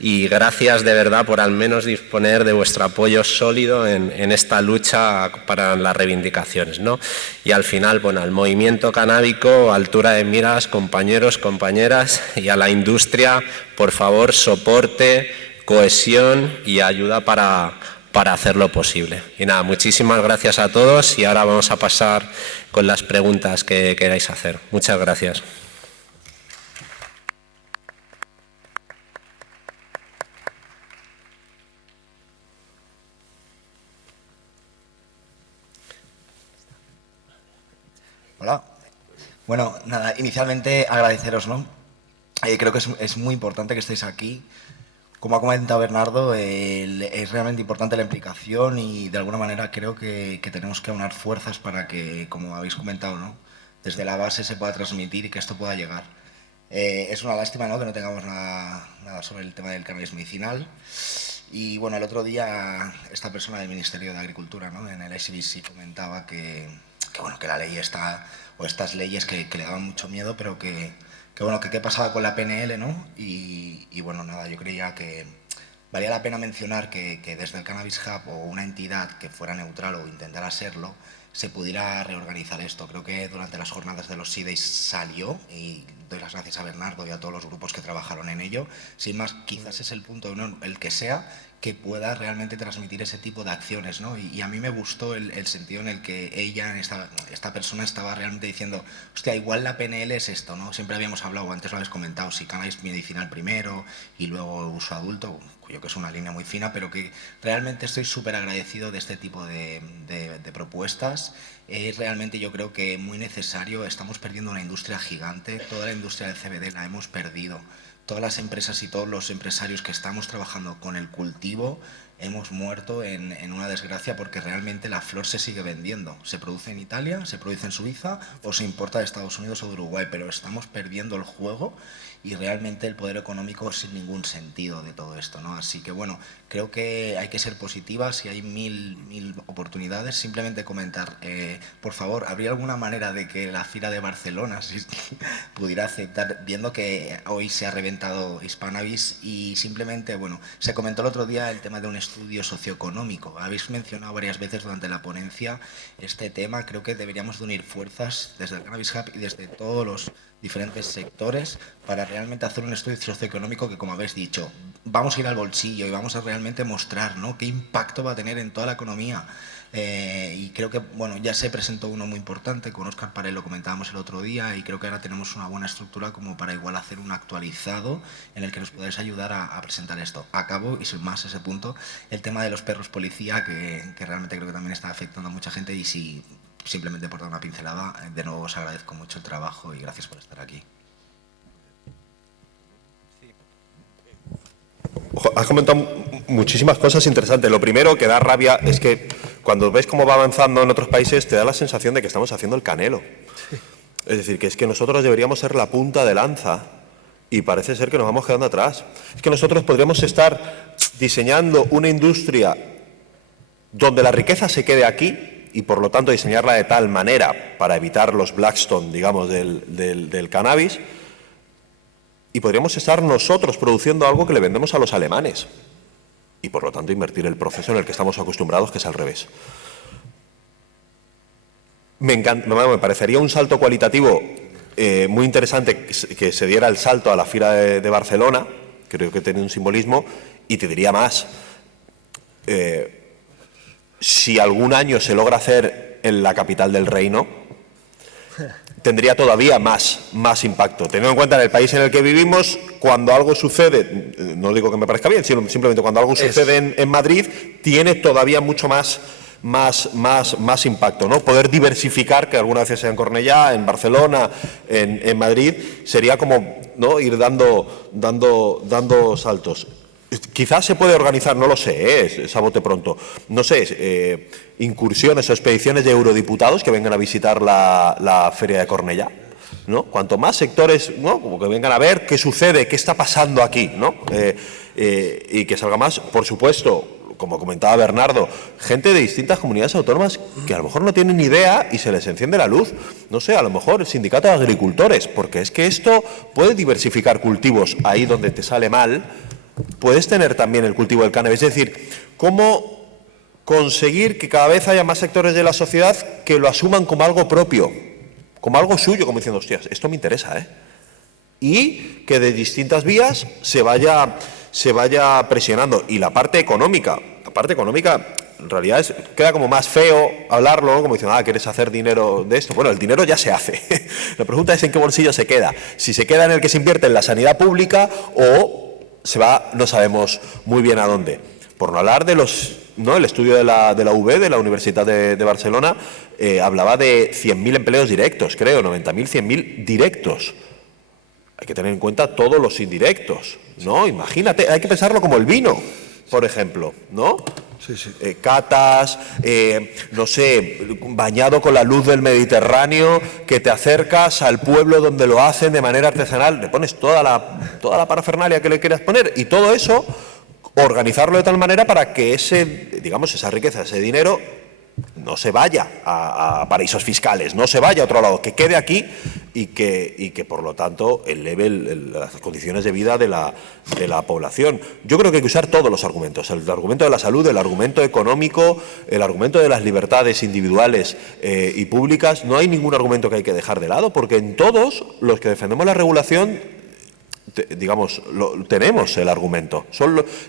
y gracias de verdad por al menos disponer de vuestro apoyo sólido en esta lucha para las reivindicaciones, ¿no? Y al final, bueno, al movimiento canábico, altura de miras, compañeros, compañeras, y a la industria, por favor, soporte, cohesión y ayuda para hacerlo posible. Y nada, muchísimas gracias a todos y ahora vamos a pasar con las preguntas que queráis hacer. Muchas gracias. Hola. Bueno, nada, inicialmente agradeceros, ¿no? Creo que es muy importante que estéis aquí Como ha comentado Bernardo, es realmente importante la implicación y de alguna manera creo que tenemos que aunar fuerzas para que, como habéis comentado, ¿no?, desde la base se pueda transmitir y que esto pueda llegar. Es una lástima, ¿no?, que no tengamos nada sobre el tema del cannabis medicinal. Y bueno, el otro día esta persona del Ministerio de Agricultura, ¿no?, en el SBC comentaba que la ley está, o estas leyes que le daban mucho miedo, pero que qué pasaba con la PNL, ¿no? Y bueno, nada, yo creía que valía la pena mencionar que desde el Cannabis Hub o una entidad que fuera neutral o intentara serlo, se pudiera reorganizar esto. Creo que durante las jornadas de los SIDAs salió, y doy las gracias a Bernardo y a todos los grupos que trabajaron en ello. Sin más, quizás es el punto, ¿no?, el que sea, que pueda realmente transmitir ese tipo de acciones, ¿no? Y a mí me gustó el sentido en el que ella, esta persona, estaba realmente diciendo, hostia, igual la PNL es esto, ¿no? Siempre habíamos hablado, antes lo habéis comentado, si cannabis medicinal primero y luego uso adulto, cuyo que es una línea muy fina, pero que realmente estoy súper agradecido de este tipo de propuestas. Es realmente, yo creo que muy necesario. Estamos perdiendo una industria gigante, toda la industria del CBD la hemos perdido. Todas las empresas y todos los empresarios que estamos trabajando con el cultivo hemos muerto en una desgracia, porque realmente la flor se sigue vendiendo. Se produce en Italia, se produce en Suiza o se importa de Estados Unidos o de Uruguay, pero estamos perdiendo el juego y realmente el poder económico sin ningún sentido de todo esto, ¿no? Así que bueno, creo que hay que ser positivas y hay mil oportunidades. Simplemente comentar, por favor, ¿habría alguna manera de que la Fira de Barcelona pudiera aceptar, viendo que hoy se ha reventado Hispanavis? Y simplemente, bueno, se comentó el otro día el tema de un estudio socioeconómico. Habéis mencionado varias veces durante la ponencia este tema. Creo que deberíamos de unir fuerzas desde el Cannabis Hub y desde todos los diferentes sectores para realmente hacer un estudio socioeconómico que, como habéis dicho, vamos a ir al bolsillo y vamos a realmente mostrar, ¿no?, qué impacto va a tener en toda la economía. Y creo que, bueno, ya se presentó uno muy importante, con Óscar Paré lo comentábamos el otro día, y creo que ahora tenemos una buena estructura como para igual hacer un actualizado en el que nos podáis ayudar a presentar esto. Acabo, y sin más ese punto, el tema de los perros policía, que realmente creo que también está afectando a mucha gente, y si simplemente por dar una pincelada, de nuevo os agradezco mucho el trabajo y gracias por estar aquí. Has comentado muchísimas cosas interesantes. Lo primero que da rabia es que cuando ves cómo va avanzando en otros países te da la sensación de que estamos haciendo el Canelo. Es decir, que es que nosotros deberíamos ser la punta de lanza y parece ser que nos vamos quedando atrás. Es que nosotros podríamos estar diseñando una industria donde la riqueza se quede aquí y por lo tanto diseñarla de tal manera para evitar los Blackstone, digamos, del cannabis. Y podríamos estar nosotros produciendo algo que le vendemos a los alemanes y, por lo tanto, invertir el proceso en el que estamos acostumbrados, que es al revés. Me parecería un salto cualitativo muy interesante que se diera el salto a la Fira de Barcelona. Creo que tiene un simbolismo, y te diría más. Si algún año se logra hacer en la capital del reino, tendría todavía más impacto. Teniendo en cuenta en el país en el que vivimos, cuando algo sucede, no digo que me parezca bien, sino simplemente cuando algo sucede en Madrid, tiene todavía mucho más impacto, ¿no? Poder diversificar, que algunas veces sea en Cornellá, en Barcelona, en Madrid, sería como, ¿no?, ir dando saltos. Quizás se puede organizar, no lo sé, es a bote pronto, no sé, incursiones o expediciones de eurodiputados que vengan a visitar la Feria de Cornellá, ¿no? Cuanto más sectores, ¿no?, como que vengan a ver qué sucede, qué está pasando aquí, ¿no? Y que salga más, por supuesto, como comentaba Bernardo, gente de distintas comunidades autónomas que a lo mejor no tienen ni idea y se les enciende la luz. No sé, a lo mejor el sindicato de agricultores, porque es que esto puede diversificar cultivos ahí donde te sale mal. Puedes tener también el cultivo del cannabis. Es decir, cómo conseguir que cada vez haya más sectores de la sociedad que lo asuman como algo propio, como algo suyo, como diciendo, hostias, esto me interesa, ¿eh? Y que de distintas vías se vaya presionando. Y la parte económica en realidad queda como más feo hablarlo, ¿no?, como diciendo, ¿quieres hacer dinero de esto? Bueno, el dinero ya se hace. La pregunta es en qué bolsillo se queda. Si se queda en el que se invierte en la sanidad pública o se va, no sabemos muy bien a dónde. Por no hablar de el estudio de la UB, de la Universidad de Barcelona, hablaba de 100.000 empleos directos, creo, 90.000, 100.000 directos. hay que tener en cuenta todos los indirectos, ¿no? Imagínate, hay que pensarlo como el vino, por ejemplo, ¿no? Sí, sí. Catas, no sé, bañado con la luz del Mediterráneo, que te acercas al pueblo donde lo hacen de manera artesanal, le pones toda la parafernalia que le quieras poner y todo eso, organizarlo de tal manera para que esa riqueza, ese dinero, no se vaya a paraísos fiscales, no se vaya a otro lado, que quede aquí y que por lo tanto eleve las condiciones de vida de la población. Yo creo que hay que usar todos los argumentos, el argumento de la salud, el argumento económico, el argumento de las libertades individuales y públicas. No hay ningún argumento que hay que dejar de lado, porque en todos los que defendemos la regulación tenemos el argumento.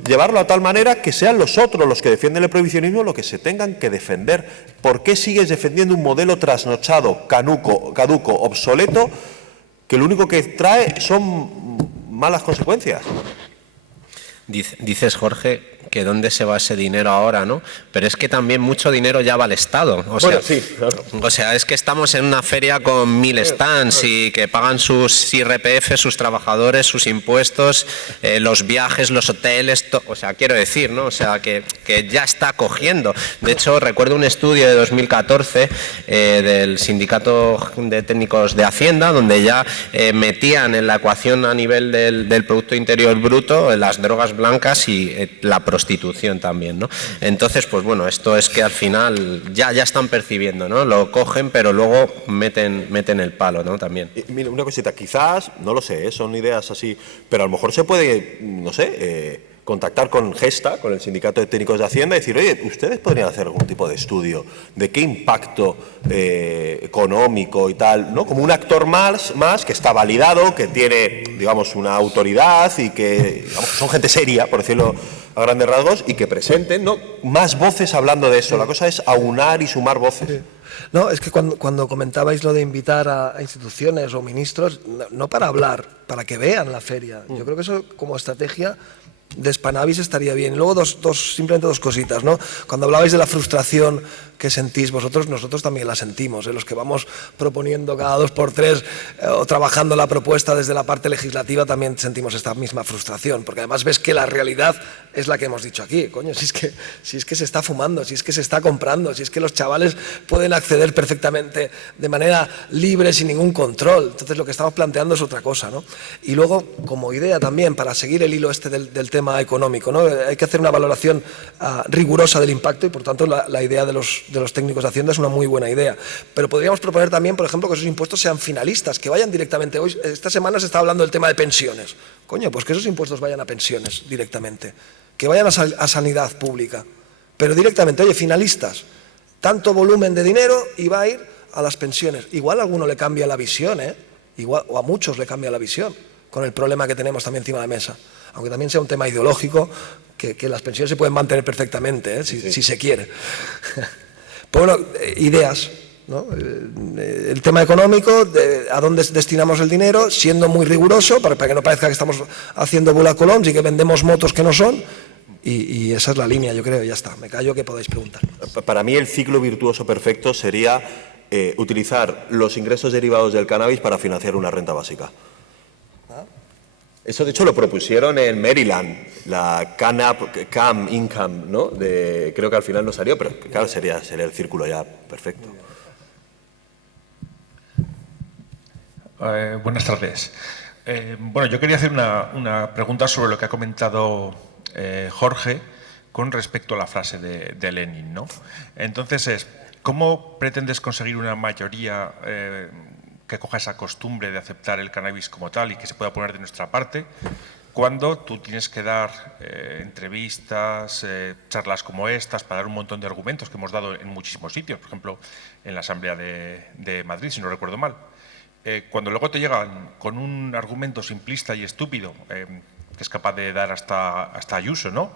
Llevarlo a tal manera que sean los otros los que defienden el prohibicionismo los que se tengan que defender. ¿Por qué sigues defendiendo un modelo trasnochado, caduco, obsoleto, que lo único que trae son malas consecuencias? Dices, Jorge, que dónde se va ese dinero ahora, ¿no? Pero es que también mucho dinero ya va al Estado. Sí, claro. O sea, es que estamos en una feria con 1000 stands y que pagan sus IRPF, sus trabajadores, sus impuestos, los viajes, los hoteles, o sea, quiero decir, ¿no? O sea, que ya está cogiendo. De hecho, recuerdo un estudio de 2014 del Sindicato de Técnicos de Hacienda, donde ya metían en la ecuación a nivel del Producto Interior Bruto las drogas blancas y la prostitución también, ¿no? Entonces, pues bueno, esto es que al final ya están percibiendo, ¿no? Lo cogen, pero luego meten el palo, ¿no? También. Mira, una cosita, quizás, no lo sé, son ideas así, pero a lo mejor se puede, no sé, contactar con Gesta, con el Sindicato de Técnicos de Hacienda y decir, oye, ustedes podrían hacer algún tipo de estudio de qué impacto económico y tal, ¿no? Como un actor más que está validado, que tiene, digamos, una autoridad y que, digamos, son gente seria, por decirlo a grandes rasgos, y que presenten, ¿no?, más voces hablando de eso. La cosa es aunar y sumar voces. Sí. No, es que cuando comentabais lo de invitar a instituciones o ministros, no para hablar, para que vean la feria. Yo creo que eso como estrategia de Spanavis estaría bien. Y luego simplemente dos cositas, ¿no? Cuando hablabais de la frustración que sentís vosotros, nosotros también la sentimos, los que vamos proponiendo cada 2x3 o trabajando la propuesta desde la parte legislativa también sentimos esta misma frustración, porque además ves que la realidad es la que hemos dicho aquí, coño, si es que se está fumando, si es que se está comprando, si es que los chavales pueden acceder perfectamente de manera libre, sin ningún control. Entonces lo que estamos planteando es otra cosa, ¿no? Y luego, como idea también, para seguir el hilo del tema económico, ¿no? Hay que hacer una valoración rigurosa del impacto y por tanto la idea de los técnicos de Hacienda es una muy buena idea. Pero podríamos proponer también, por ejemplo, que esos impuestos sean finalistas, que vayan directamente. Esta semana se está hablando del tema de pensiones. Coño, pues que esos impuestos vayan a pensiones directamente, que vayan a sanidad pública, pero directamente, oye, finalistas, tanto volumen de dinero y va a ir a las pensiones. Igual a alguno le cambia la visión, Igual, o a muchos le cambia la visión, con el problema que tenemos también encima de la mesa. Aunque también sea un tema ideológico, que las pensiones se pueden mantener perfectamente, si se quiere. Pues bueno, ideas, ¿no? El tema económico, a dónde destinamos el dinero, siendo muy riguroso, para que no parezca que estamos haciendo bulacolons y que vendemos motos que no son, y esa es la línea, yo creo, ya está. Me callo, que podáis preguntar. Para mí el ciclo virtuoso perfecto sería utilizar los ingresos derivados del cannabis para financiar una renta básica. Eso, de hecho, lo propusieron en Maryland, la CAM Income, ¿no? Creo que al final no salió, pero claro, sería el círculo ya perfecto. Buenas tardes. Bueno, yo quería hacer una pregunta sobre lo que ha comentado Jorge con respecto a la frase de Lenin, ¿no? Entonces, ¿cómo pretendes conseguir una mayoría que coja esa costumbre de aceptar el cannabis como tal y que se pueda poner de nuestra parte, cuando tú tienes que dar entrevistas, charlas como estas, para dar un montón de argumentos que hemos dado en muchísimos sitios, por ejemplo, en la Asamblea de Madrid, si no recuerdo mal? Cuando luego te llegan con un argumento simplista y estúpido, que es capaz de dar hasta Ayuso, ¿no?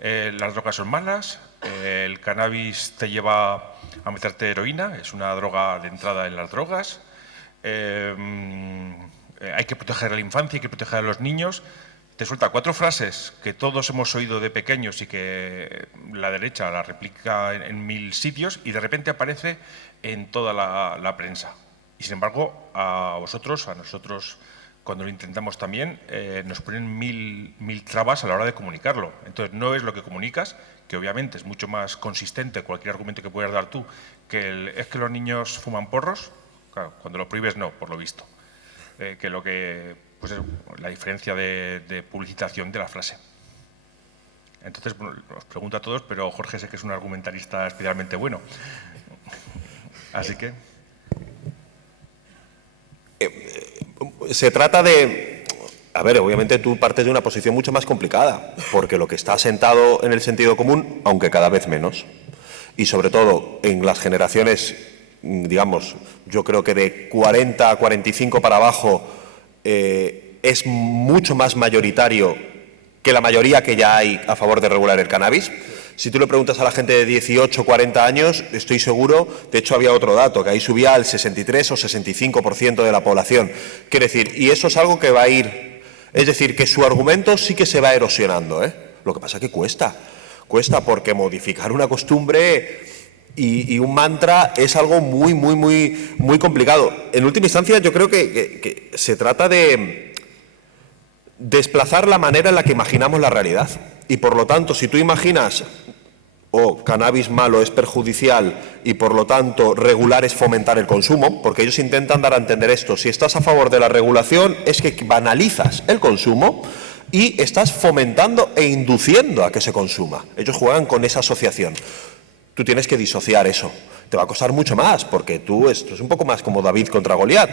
Las drogas son malas, el cannabis te lleva a meterte heroína, es una droga de entrada en las drogas, hay que proteger a la infancia, hay que proteger a los niños. Te suelta 4 frases que todos hemos oído de pequeños y que la derecha la replica en 1000 sitios y de repente aparece en toda la prensa. Y sin embargo, a vosotros, a nosotros Cuando lo intentamos también, nos ponen mil trabas a la hora de comunicarlo. Entonces, no es lo que comunicas, que obviamente es mucho más consistente cualquier argumento que puedas dar tú, que es que los niños fuman porros. Claro, cuando lo prohíbes, no, por lo visto. Que lo que, pues es la diferencia de publicitación de la frase. Entonces, bueno, os pregunto a todos, pero Jorge sé que es un argumentalista especialmente bueno. Así que... Se trata de... A ver, obviamente tú partes de una posición mucho más complicada, porque lo que está asentado en el sentido común, aunque cada vez menos, y sobre todo en las generaciones, digamos, yo creo que de 40 a 45 para abajo, es mucho más mayoritario que la mayoría que ya hay a favor de regular el cannabis. Si tú le preguntas a la gente de 18 o 40 años, estoy seguro, de hecho había otro dato, que ahí subía al 63 o 65% de la población. Quiere decir, y eso es algo que va a ir, es decir, que su argumento sí que se va erosionando, ¿eh? Lo que pasa es que cuesta porque modificar una costumbre y un mantra es algo muy complicado. En última instancia, yo creo que se trata de desplazar la manera en la que imaginamos la realidad. Y por lo tanto, si tú imaginas cannabis malo es perjudicial y por lo tanto regular es fomentar el consumo, porque ellos intentan dar a entender esto, si estás a favor de la regulación es que banalizas el consumo y estás fomentando e induciendo a que se consuma. Ellos juegan con esa asociación. Tú tienes que disociar eso. Te va a costar mucho más, porque esto es un poco más como David contra Goliat,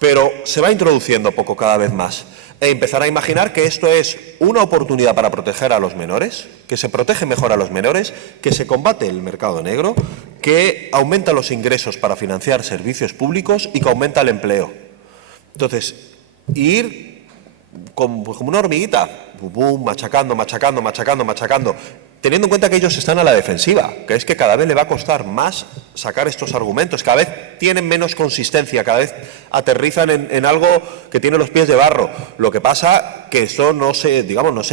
pero se va introduciendo poco cada vez más. E empezar a imaginar que esto es una oportunidad para proteger a los menores, que se protege mejor a los menores, que se combate el mercado negro, que aumenta los ingresos para financiar servicios públicos y que aumenta el empleo. Entonces, ir como una hormiguita, machacando, teniendo en cuenta que ellos están a la defensiva, que es que cada vez le va a costar más sacar estos argumentos, cada vez tienen menos consistencia, cada vez aterrizan en algo que tiene los pies de barro. Lo que pasa que esto no se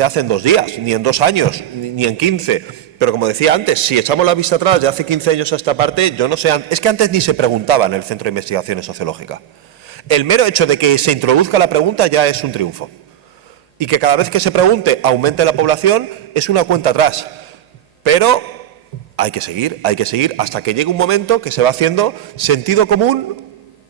hace en 2 días, ni en 2 años, ni en 15. Pero como decía antes, si echamos la vista atrás de hace 15 años a esta parte, yo no sé, es que antes ni se preguntaba en el Centro de Investigaciones Sociológicas. El mero hecho de que se introduzca la pregunta ya es un triunfo. Y que cada vez que se pregunte aumente la población es una cuenta atrás. Pero hay que seguir hasta que llegue un momento que se va haciendo sentido común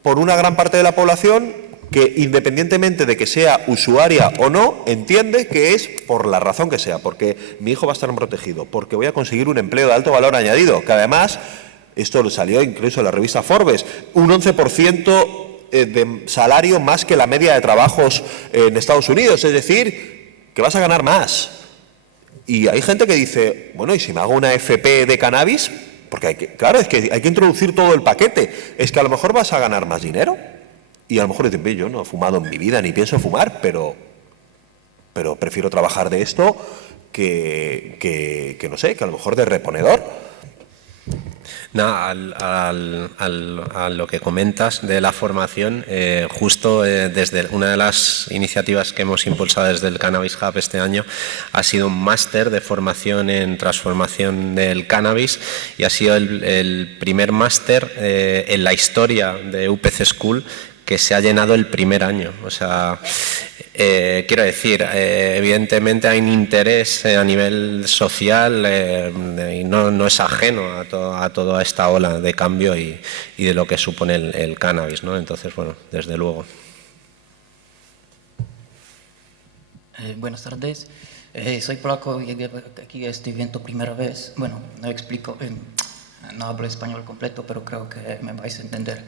por una gran parte de la población que, independientemente de que sea usuaria o no, entiende que es por la razón que sea, porque mi hijo va a estar protegido, porque voy a conseguir un empleo de alto valor añadido, que además, esto lo salió incluso en la revista Forbes, un 11% de salario más que la media de trabajos en Estados Unidos, es decir, que vas a ganar más. Y hay gente que dice, bueno, ¿y si me hago una FP de cannabis? Porque claro, es que hay que introducir todo el paquete. Es que a lo mejor vas a ganar más dinero. Y a lo mejor dicen, yo no he fumado en mi vida, ni pienso fumar, pero prefiero trabajar de esto que no sé, que a lo mejor de reponedor. A lo que comentas de la formación, justo desde una de las iniciativas que hemos impulsado desde el Cannabis Hub este año ha sido un máster de formación en transformación del cannabis y ha sido el primer máster en la historia de UPC School que se ha llenado el primer año. O sea, quiero decir, evidentemente hay un interés a nivel social y no es ajeno a toda esta ola de cambio y de lo que supone el cannabis, ¿no? Entonces, bueno, desde luego. Buenas tardes. Soy polaco, llegué aquí a este evento primera vez. Bueno, no explico, no hablo español completo, pero creo que me vais a entender.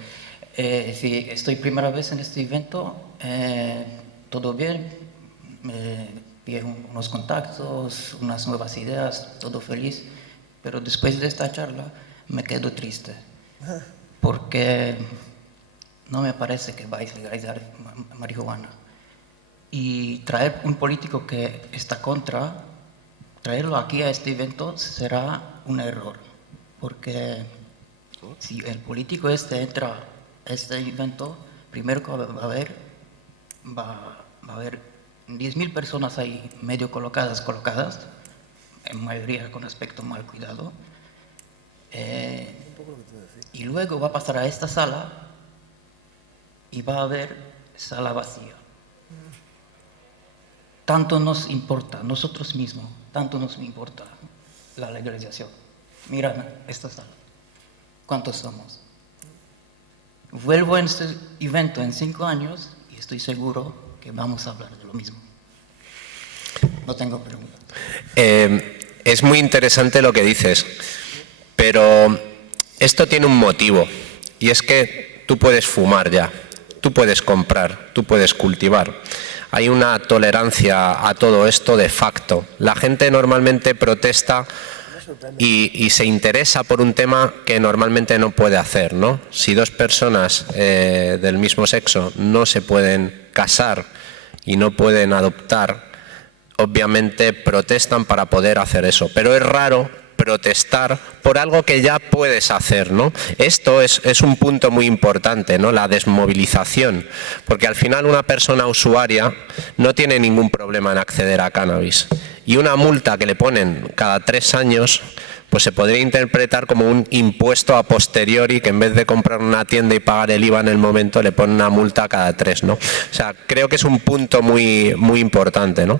Sí, estoy primera vez en este evento, todo bien, vi unos contactos, unas nuevas ideas, todo feliz, pero después de esta charla me quedo triste, porque no me parece que vais a legalizar marihuana. Y traer un político que está contra, traerlo aquí a este evento será un error, porque si el político entra este evento, primero que va a haber 10.000 personas ahí medio colocadas, en mayoría con aspecto mal cuidado, y luego va a pasar a esta sala y va a haber sala vacía. Tanto nos importa, nosotros mismos, tanto nos importa la legalización. Mira, esta sala, ¿cuántos somos? Vuelvo a este evento en 5 años y estoy seguro que vamos a hablar de lo mismo. No tengo preguntas. Es muy interesante lo que dices, pero esto tiene un motivo, y es que tú puedes fumar ya, tú puedes comprar, tú puedes cultivar. Hay una tolerancia a todo esto de facto. La gente normalmente protesta y se interesa por un tema que normalmente no puede hacer, ¿no? Si dos personas del mismo sexo no se pueden casar y no pueden adoptar, obviamente protestan para poder hacer eso. Pero es raro protestar por algo que ya puedes hacer, ¿no? Esto es un punto muy importante, ¿no? La desmovilización, porque al final una persona usuaria no tiene ningún problema en acceder a cannabis, y una multa que le ponen cada 3 años pues se podría interpretar como un impuesto a posteriori, que en vez de comprar una tienda y pagar el IVA en el momento le ponen una multa cada 3, ¿no? O sea, creo que es un punto muy, muy importante, ¿no?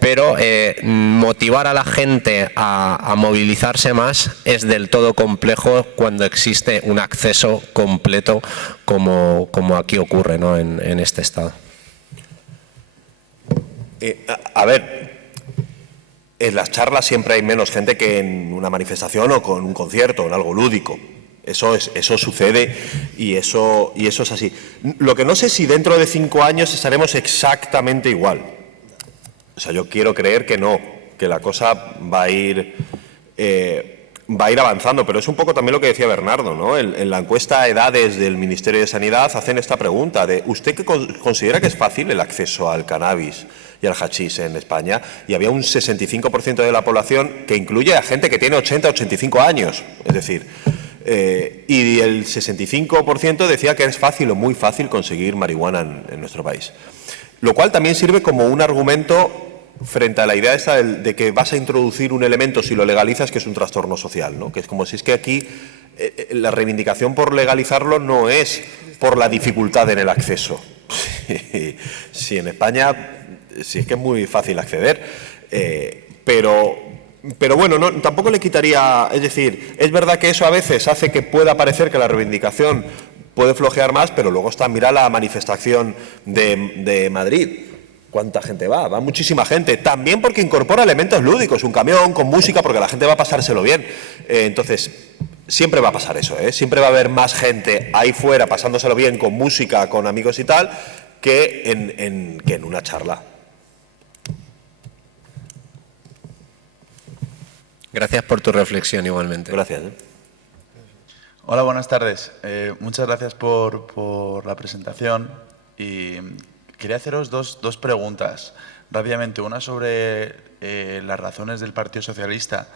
Pero motivar a la gente a movilizarse más es del todo complejo cuando existe un acceso completo como aquí ocurre, ¿no? en este estado. A ver, en las charlas siempre hay menos gente que en una manifestación o con un concierto, en algo lúdico. Eso sucede y eso es así. Lo que no sé si dentro de 5 años estaremos exactamente igual. O sea, yo quiero creer que no, que la cosa va a ir avanzando, pero es un poco también lo que decía Bernardo, ¿no? En la encuesta Edades del Ministerio de Sanidad hacen esta pregunta de ¿usted qué considera que es fácil el acceso al cannabis y al hachís en España? Y había un 65% de la población que incluye a gente que tiene 80, 85 años, es decir, y el 65% decía que es fácil o muy fácil conseguir marihuana en nuestro país. Lo cual también sirve como un argumento frente a la idea esta de que vas a introducir un elemento si lo legalizas que es un trastorno social, ¿no? Que es como si es que aquí la reivindicación por legalizarlo no es por la dificultad en el acceso. Si en España sí es que es muy fácil acceder, pero bueno, no, tampoco le quitaría, es decir, es verdad que eso a veces hace que pueda parecer que la reivindicación puede flojear más, pero luego está, mira la manifestación de Madrid. ¿Cuánta gente va? Va muchísima gente. También porque incorpora elementos lúdicos, un camión con música, porque la gente va a pasárselo bien. Entonces, siempre va a pasar eso, ¿eh? Siempre va a haber más gente ahí fuera pasándoselo bien con música, con amigos y tal, que en una charla. Gracias por tu reflexión igualmente. Gracias. Hola, buenas tardes. Muchas gracias por la presentación y quería haceros dos preguntas rápidamente. Una sobre las razones del Partido Socialista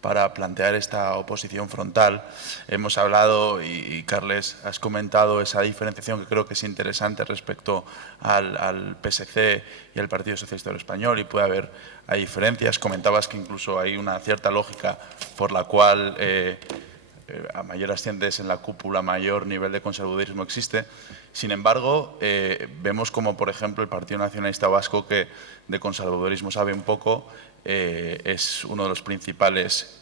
para plantear esta oposición frontal. Hemos hablado y Carles, has comentado esa diferenciación que creo que es interesante respecto al PSC y al Partido Socialista Obrero Español, y puede haber diferencias. Comentabas que incluso hay una cierta lógica por la cual a mayor asciendes en la cúpula, mayor nivel de conservadurismo existe. Sin embargo, vemos como, por ejemplo, el Partido Nacionalista Vasco, que de conservadurismo sabe un poco, es uno de los principales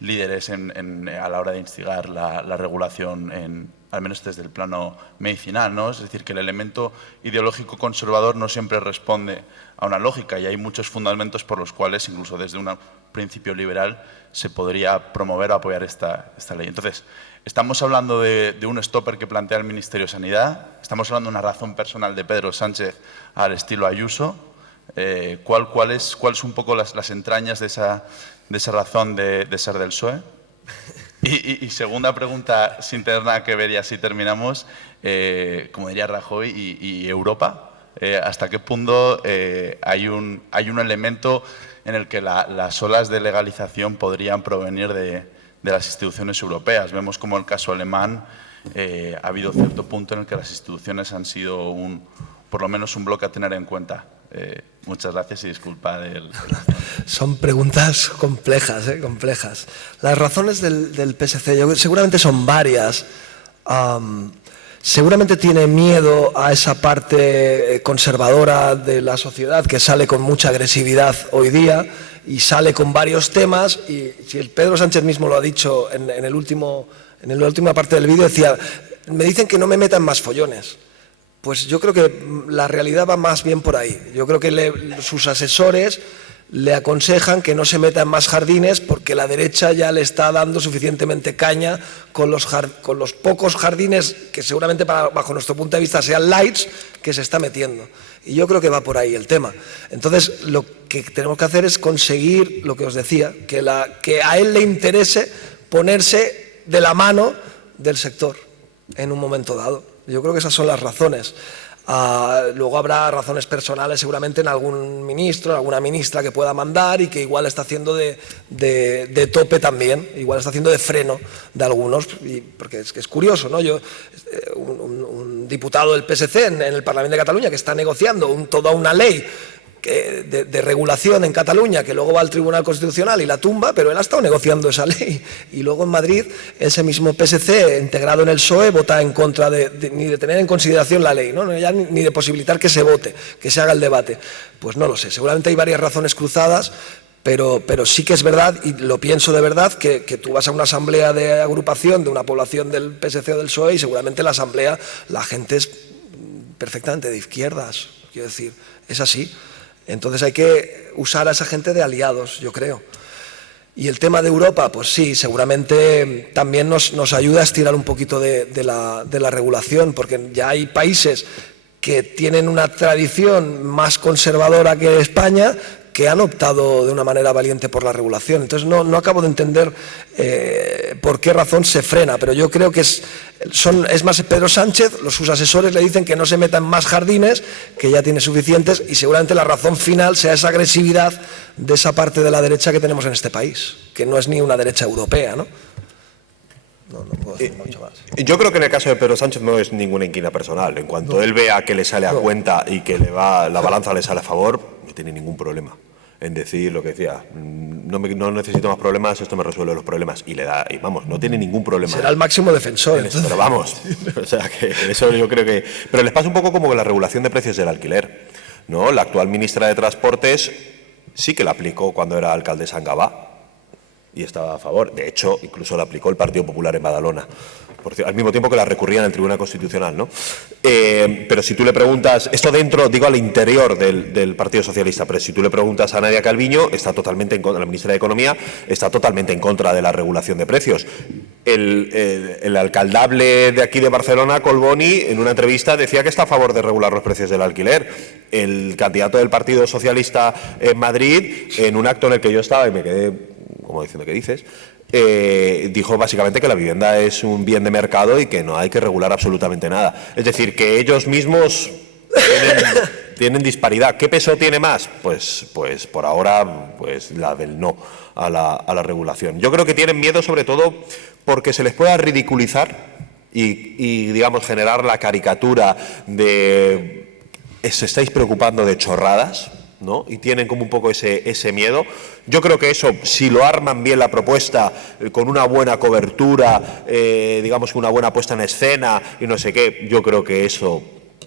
líderes a la hora de instigar la regulación, al menos desde el plano medicinal, ¿no? Es decir, que el elemento ideológico conservador no siempre responde a una lógica, y hay muchos fundamentos por los cuales, incluso desde un principio liberal, se podría promover o apoyar esta ley. Entonces, estamos hablando de un stopper que plantea el Ministerio de Sanidad, estamos hablando de una razón personal de Pedro Sánchez al estilo Ayuso. ¿Cuál es un poco las entrañas de esa razón de ser del PSOE? Y segunda pregunta, sin tener nada que ver, y así terminamos, como diría Rajoy, y Europa, ¿hasta qué punto hay un elemento en el que las olas de legalización podrían provenir de las instituciones europeas? Vemos como el caso alemán ha habido cierto punto en el que las instituciones han sido por lo menos un bloque a tener en cuenta. Muchas gracias y disculpa. Son preguntas complejas, complejas. Las razones del PSC seguramente son varias. seguramente tiene miedo a esa parte conservadora de la sociedad que sale con mucha agresividad hoy día y sale con varios temas, y si el Pedro Sánchez mismo lo ha dicho en la última parte del vídeo, decía, me dicen que no me metan más follones. Pues yo creo que la realidad va más bien por ahí. Yo creo que sus asesores le aconsejan que no se meta en más jardines porque la derecha ya le está dando suficientemente caña con los pocos jardines que seguramente bajo nuestro punto de vista sean lights que se está metiendo. Y yo creo que va por ahí el tema. Entonces, lo que tenemos que hacer es conseguir, lo que os decía, que a él le interese ponerse de la mano del sector en un momento dado. Yo creo que esas son las razones. Luego habrá razones personales seguramente en algún ministro, en alguna ministra que pueda mandar y que igual está haciendo de tope también, igual está haciendo de freno de algunos, porque es curioso, ¿no? Un diputado del PSC en el Parlamento de Cataluña que está negociando toda una ley de regulación en Cataluña que luego va al Tribunal Constitucional y la tumba, pero él ha estado negociando esa ley y luego en Madrid ese mismo PSC integrado en el PSOE vota en contra ni de tener en consideración la ley, ¿no? Ya ni de posibilitar que se vote, que se haga el debate. Pues no lo sé, seguramente hay varias razones cruzadas, pero sí que es verdad, y lo pienso de verdad, que tú vas a una asamblea de agrupación de una población del PSC o del PSOE y seguramente en la asamblea la gente es perfectamente de izquierdas, quiero decir, es así. Entonces hay que usar a esa gente de aliados, yo creo. Y el tema de Europa, pues sí, seguramente también nos ayuda a estirar un poquito de la regulación, porque ya hay países que tienen una tradición más conservadora que España, que han optado de una manera valiente por la regulación. Entonces no acabo de entender por qué razón se frena, pero yo creo que es más Pedro Sánchez, sus asesores le dicen que no se metan más jardines, que ya tiene suficientes, y seguramente la razón final sea esa agresividad de esa parte de la derecha que tenemos en este país, que no es ni una derecha europea, ¿no? No puedo decir mucho más. Yo creo que en el caso de Pedro Sánchez no es ninguna inquina personal. En cuanto él vea que le sale a cuenta y que la balanza le sale a favor, no tiene ningún problema en decir lo que decía, no necesito más problemas, esto me resuelve los problemas, y le da, y vamos, no tiene ningún problema. Será el máximo defensor. Pero vamos, o sea, que eso yo creo que... Pero les pasa un poco como con la regulación de precios del alquiler, ¿no? La actual ministra de Transportes sí que la aplicó cuando era alcaldesa en Gavà y estaba a favor. De hecho, incluso la aplicó el Partido Popular en Badalona, al mismo tiempo que la recurría en el Tribunal Constitucional, ¿no? Pero si tú le preguntas, esto dentro, digo, al interior del Partido Socialista, pero si tú le preguntas a Nadia Calviño, está totalmente en contra, la ministra de Economía está totalmente en contra de la regulación de precios. El alcaldable de aquí de Barcelona, Colboni, en una entrevista decía que está a favor de regular los precios del alquiler. El candidato del Partido Socialista en Madrid, en un acto en el que yo estaba y me quedé como diciendo, ¿qué dices?, dijo básicamente que la vivienda es un bien de mercado y que no hay que regular absolutamente nada. Es decir, que ellos mismos tienen disparidad. ¿Qué peso tiene más? Pues por ahora pues la del no a la regulación. Yo creo que tienen miedo sobre todo porque se les pueda ridiculizar y digamos, generar la caricatura de ¿se estáis preocupando de chorradas?, ¿no? Y tienen como un poco ese miedo. Yo creo que eso, si lo arman bien la propuesta, con una buena cobertura, digamos una buena puesta en escena y no sé qué, yo creo que eso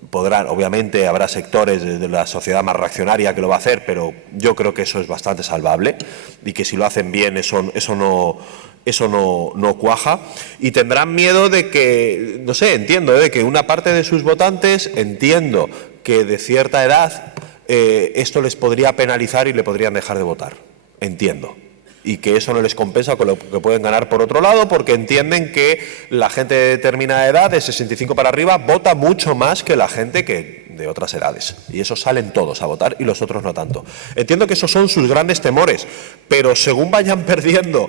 podrán, obviamente habrá sectores de la sociedad más reaccionaria que lo va a hacer, pero yo creo que eso es bastante salvable y que si lo hacen bien eso no cuaja, y tendrán miedo de que, no sé, entiendo, de que una parte de sus votantes, entiendo que de cierta edad esto les podría penalizar y le podrían dejar de votar, entiendo, y que eso no les compensa con lo que pueden ganar por otro lado, porque entienden que la gente de determinada edad, de 65 para arriba, vota mucho más que la gente que de otras edades, y esos salen todos a votar y los otros no tanto. Entiendo que esos son sus grandes temores, pero según vayan perdiendo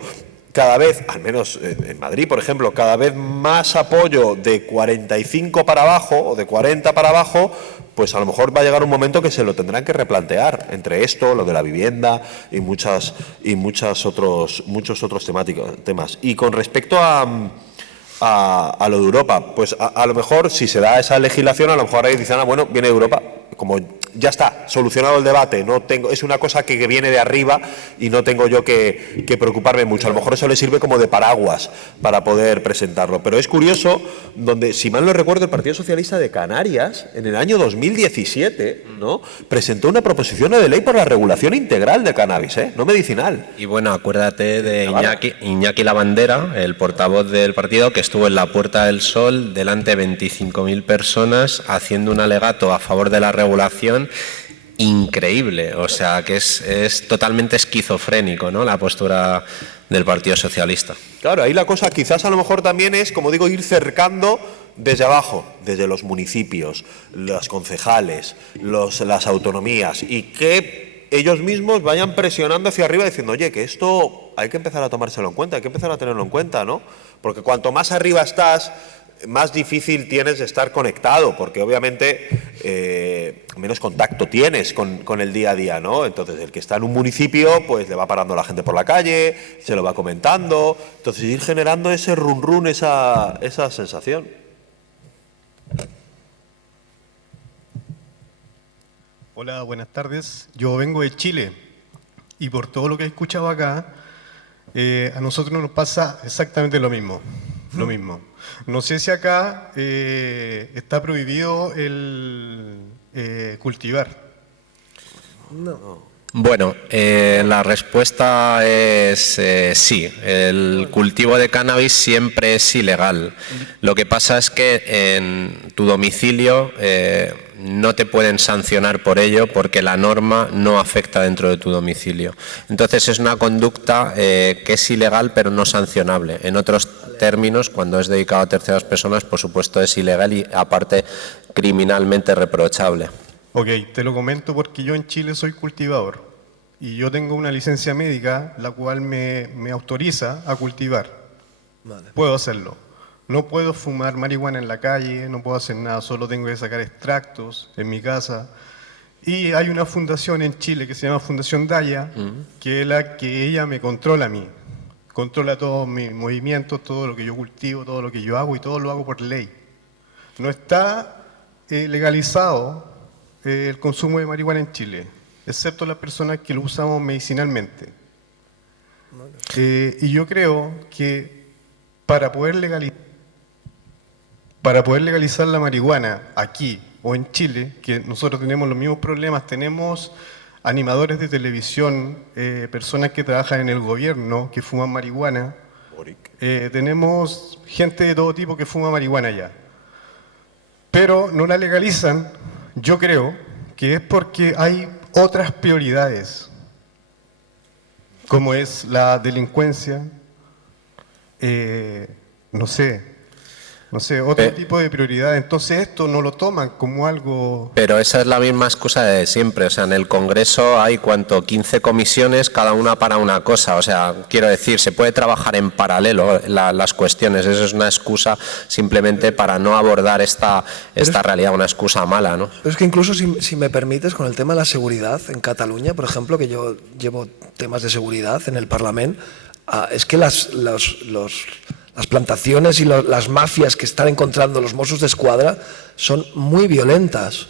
cada vez, al menos en Madrid, por ejemplo, cada vez más apoyo de 45 para abajo o de 40 para abajo, pues a lo mejor va a llegar un momento que se lo tendrán que replantear, entre esto, lo de la vivienda y muchos otros temas. Y con respecto a lo de Europa, pues a lo mejor si se da esa legislación, a lo mejor ahí dicen, bueno, viene de Europa, como ya está, solucionado el debate, es una cosa que viene de arriba y no tengo yo que preocuparme mucho. A lo mejor eso le sirve como de paraguas para poder presentarlo. Pero es curioso, donde, si mal no recuerdo, el Partido Socialista de Canarias, en el año 2017, ¿no?, presentó una proposición de ley por la regulación integral del cannabis, no medicinal. Y bueno, acuérdate de Iñaki Lavandera, el portavoz del partido, que estuvo en la Puerta del Sol delante de 25.000 personas haciendo un alegato a favor de la regulación increíble. O sea, que es totalmente esquizofrénico, ¿no?, la postura del Partido Socialista. Claro, ahí la cosa quizás a lo mejor también es, como digo, ir cercando desde abajo, desde los municipios, los concejales, las autonomías, y que ellos mismos vayan presionando hacia arriba diciendo, oye, que esto hay que empezar a tomárselo en cuenta, hay que empezar a tenerlo en cuenta, ¿no? Porque cuanto más arriba estás, más difícil tienes de estar conectado, porque obviamente menos contacto tienes con el día a día, ¿no? Entonces, el que está en un municipio, pues le va parando la gente por la calle, se lo va comentando, entonces ir generando ese run, esa sensación. Hola, buenas tardes. Yo vengo de Chile y por todo lo que he escuchado acá, a nosotros nos pasa exactamente lo mismo. No sé si acá está prohibido el cultivar. No. Bueno, la respuesta es sí. El cultivo de cannabis siempre es ilegal. Lo que pasa es que en tu domicilio no te pueden sancionar por ello porque la norma no afecta dentro de tu domicilio. Entonces es una conducta que es ilegal pero no sancionable. En otros términos, cuando es dedicado a terceras personas, por supuesto es ilegal y aparte criminalmente reprochable. Ok, te lo comento porque yo en Chile soy cultivador y yo tengo una licencia médica la cual me autoriza a cultivar. Vale. Puedo hacerlo. No puedo fumar marihuana en la calle, no puedo hacer nada, solo tengo que sacar extractos en mi casa. Y hay una fundación en Chile que se llama Fundación Daya, que es la que ella me controla a mí. Controla todos mis movimientos, todo lo que yo cultivo, todo lo que yo hago y todo lo hago por ley. No está legalizado el consumo de marihuana en Chile, excepto las personas que lo usamos medicinalmente. Y yo creo que para poder legalizar la marihuana aquí o en Chile, que nosotros tenemos los mismos problemas, tenemos animadores de televisión, personas que trabajan en el gobierno que fuman marihuana, tenemos gente de todo tipo que fuma marihuana allá, pero no la legalizan. Yo creo que es porque hay otras prioridades, como es la delincuencia, no sé, otro tipo de prioridad. Entonces esto no lo toman como algo... Pero esa es la misma excusa de siempre. O sea, en el Congreso hay 15 comisiones, cada una para una cosa. O sea, quiero decir, se puede trabajar en paralelo las cuestiones. Eso es una excusa simplemente para no abordar esta realidad, una excusa mala, ¿no? Pero es que incluso, si me permites, con el tema de la seguridad en Cataluña, por ejemplo, que yo llevo temas de seguridad en el Parlamento, es que las plantaciones y las mafias que están encontrando los Mossos d'Esquadra son muy violentas.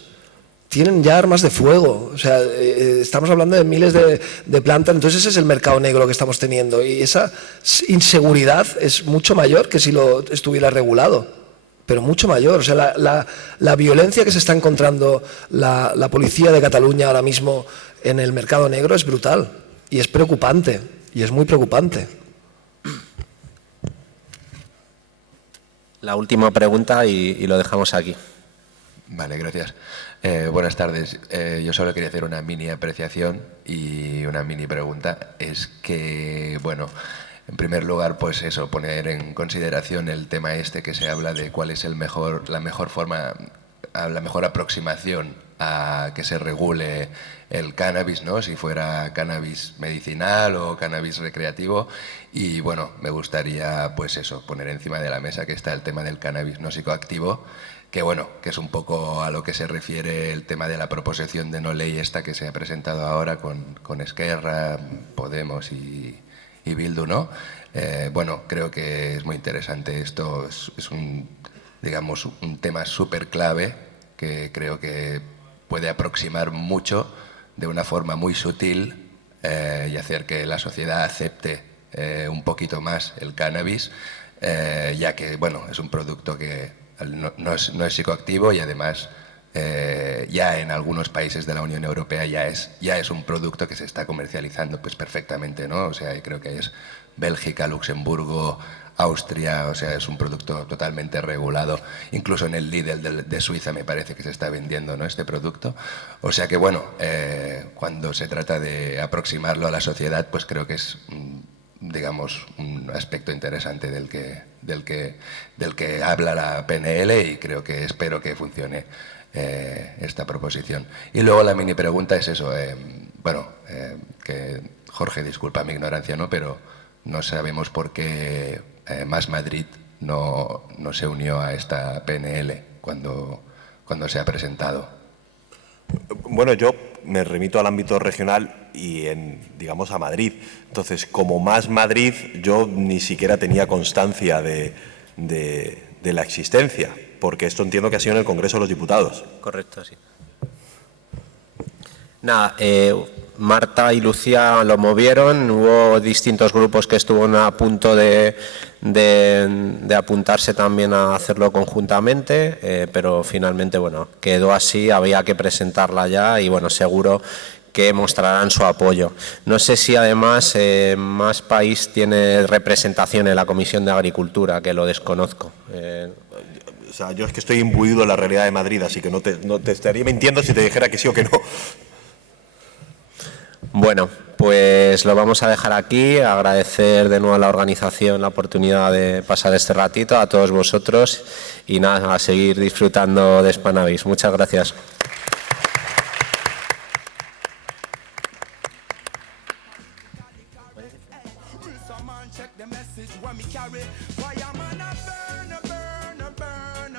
Tienen ya armas de fuego. O sea, estamos hablando de miles de plantas. Entonces ese es el mercado negro que estamos teniendo. Y esa inseguridad es mucho mayor que si lo estuviera regulado. Pero mucho mayor. O sea, la violencia que se está encontrando la policía de Cataluña ahora mismo en el mercado negro es brutal. Y es preocupante. Y es muy preocupante. La última pregunta y lo dejamos aquí. Vale, gracias. Buenas tardes. Yo solo quería hacer una mini apreciación y una mini pregunta. Es que, bueno, en primer lugar, pues eso, poner en consideración el tema este que se habla de cuál es la mejor forma, la mejor aproximación a que se regule el cannabis, ¿no? Si fuera cannabis medicinal o cannabis recreativo. Y bueno, me gustaría pues eso, poner encima de la mesa que está el tema del cannabis no psicoactivo, que bueno, que es un poco a lo que se refiere el tema de la proposición de no ley esta que se ha presentado ahora con Esquerra, Podemos y Bildu, ¿no? Bueno, creo que es muy interesante. Esto es un, digamos, un tema súper clave que creo que puede aproximar mucho de una forma muy sutil y hacer que la sociedad acepte un poquito más el cannabis, ya que bueno, es un producto que no es psicoactivo y además ya en algunos países de la Unión Europea ya es un producto que se está comercializando pues perfectamente, ¿no? O sea, creo que es Bélgica, Luxemburgo, Austria, o sea, es un producto totalmente regulado. Incluso en el Lidl de Suiza me parece que se está vendiendo, ¿no?, este producto. O sea que, bueno, cuando se trata de aproximarlo a la sociedad, pues creo que es, digamos, un aspecto interesante del que habla la PNL y espero que funcione esta proposición. Y luego la mini pregunta es eso, que Jorge, disculpa mi ignorancia, ¿no?, pero no sabemos por qué Más Madrid no se unió a esta PNL cuando se ha presentado. Bueno, yo me remito al ámbito regional y digamos a Madrid. Entonces, como Más Madrid, yo ni siquiera tenía constancia de la existencia, porque esto entiendo que ha sido en el Congreso de los Diputados. Correcto, sí. Nada, Marta y Lucía lo movieron, hubo distintos grupos que estuvieron a punto de apuntarse también a hacerlo conjuntamente, pero finalmente, bueno, quedó así, había que presentarla ya y, bueno, seguro que mostrarán su apoyo. No sé si además Más País tiene representación en la Comisión de Agricultura, que lo desconozco. O sea, yo es que estoy imbuido en la realidad de Madrid, así que no te estaría mintiendo si te dijera que sí o que no. Bueno, pues lo vamos a dejar aquí. Agradecer de nuevo a la organización la oportunidad de pasar este ratito, a todos vosotros, y nada, a seguir disfrutando de Spannabis. Muchas gracias.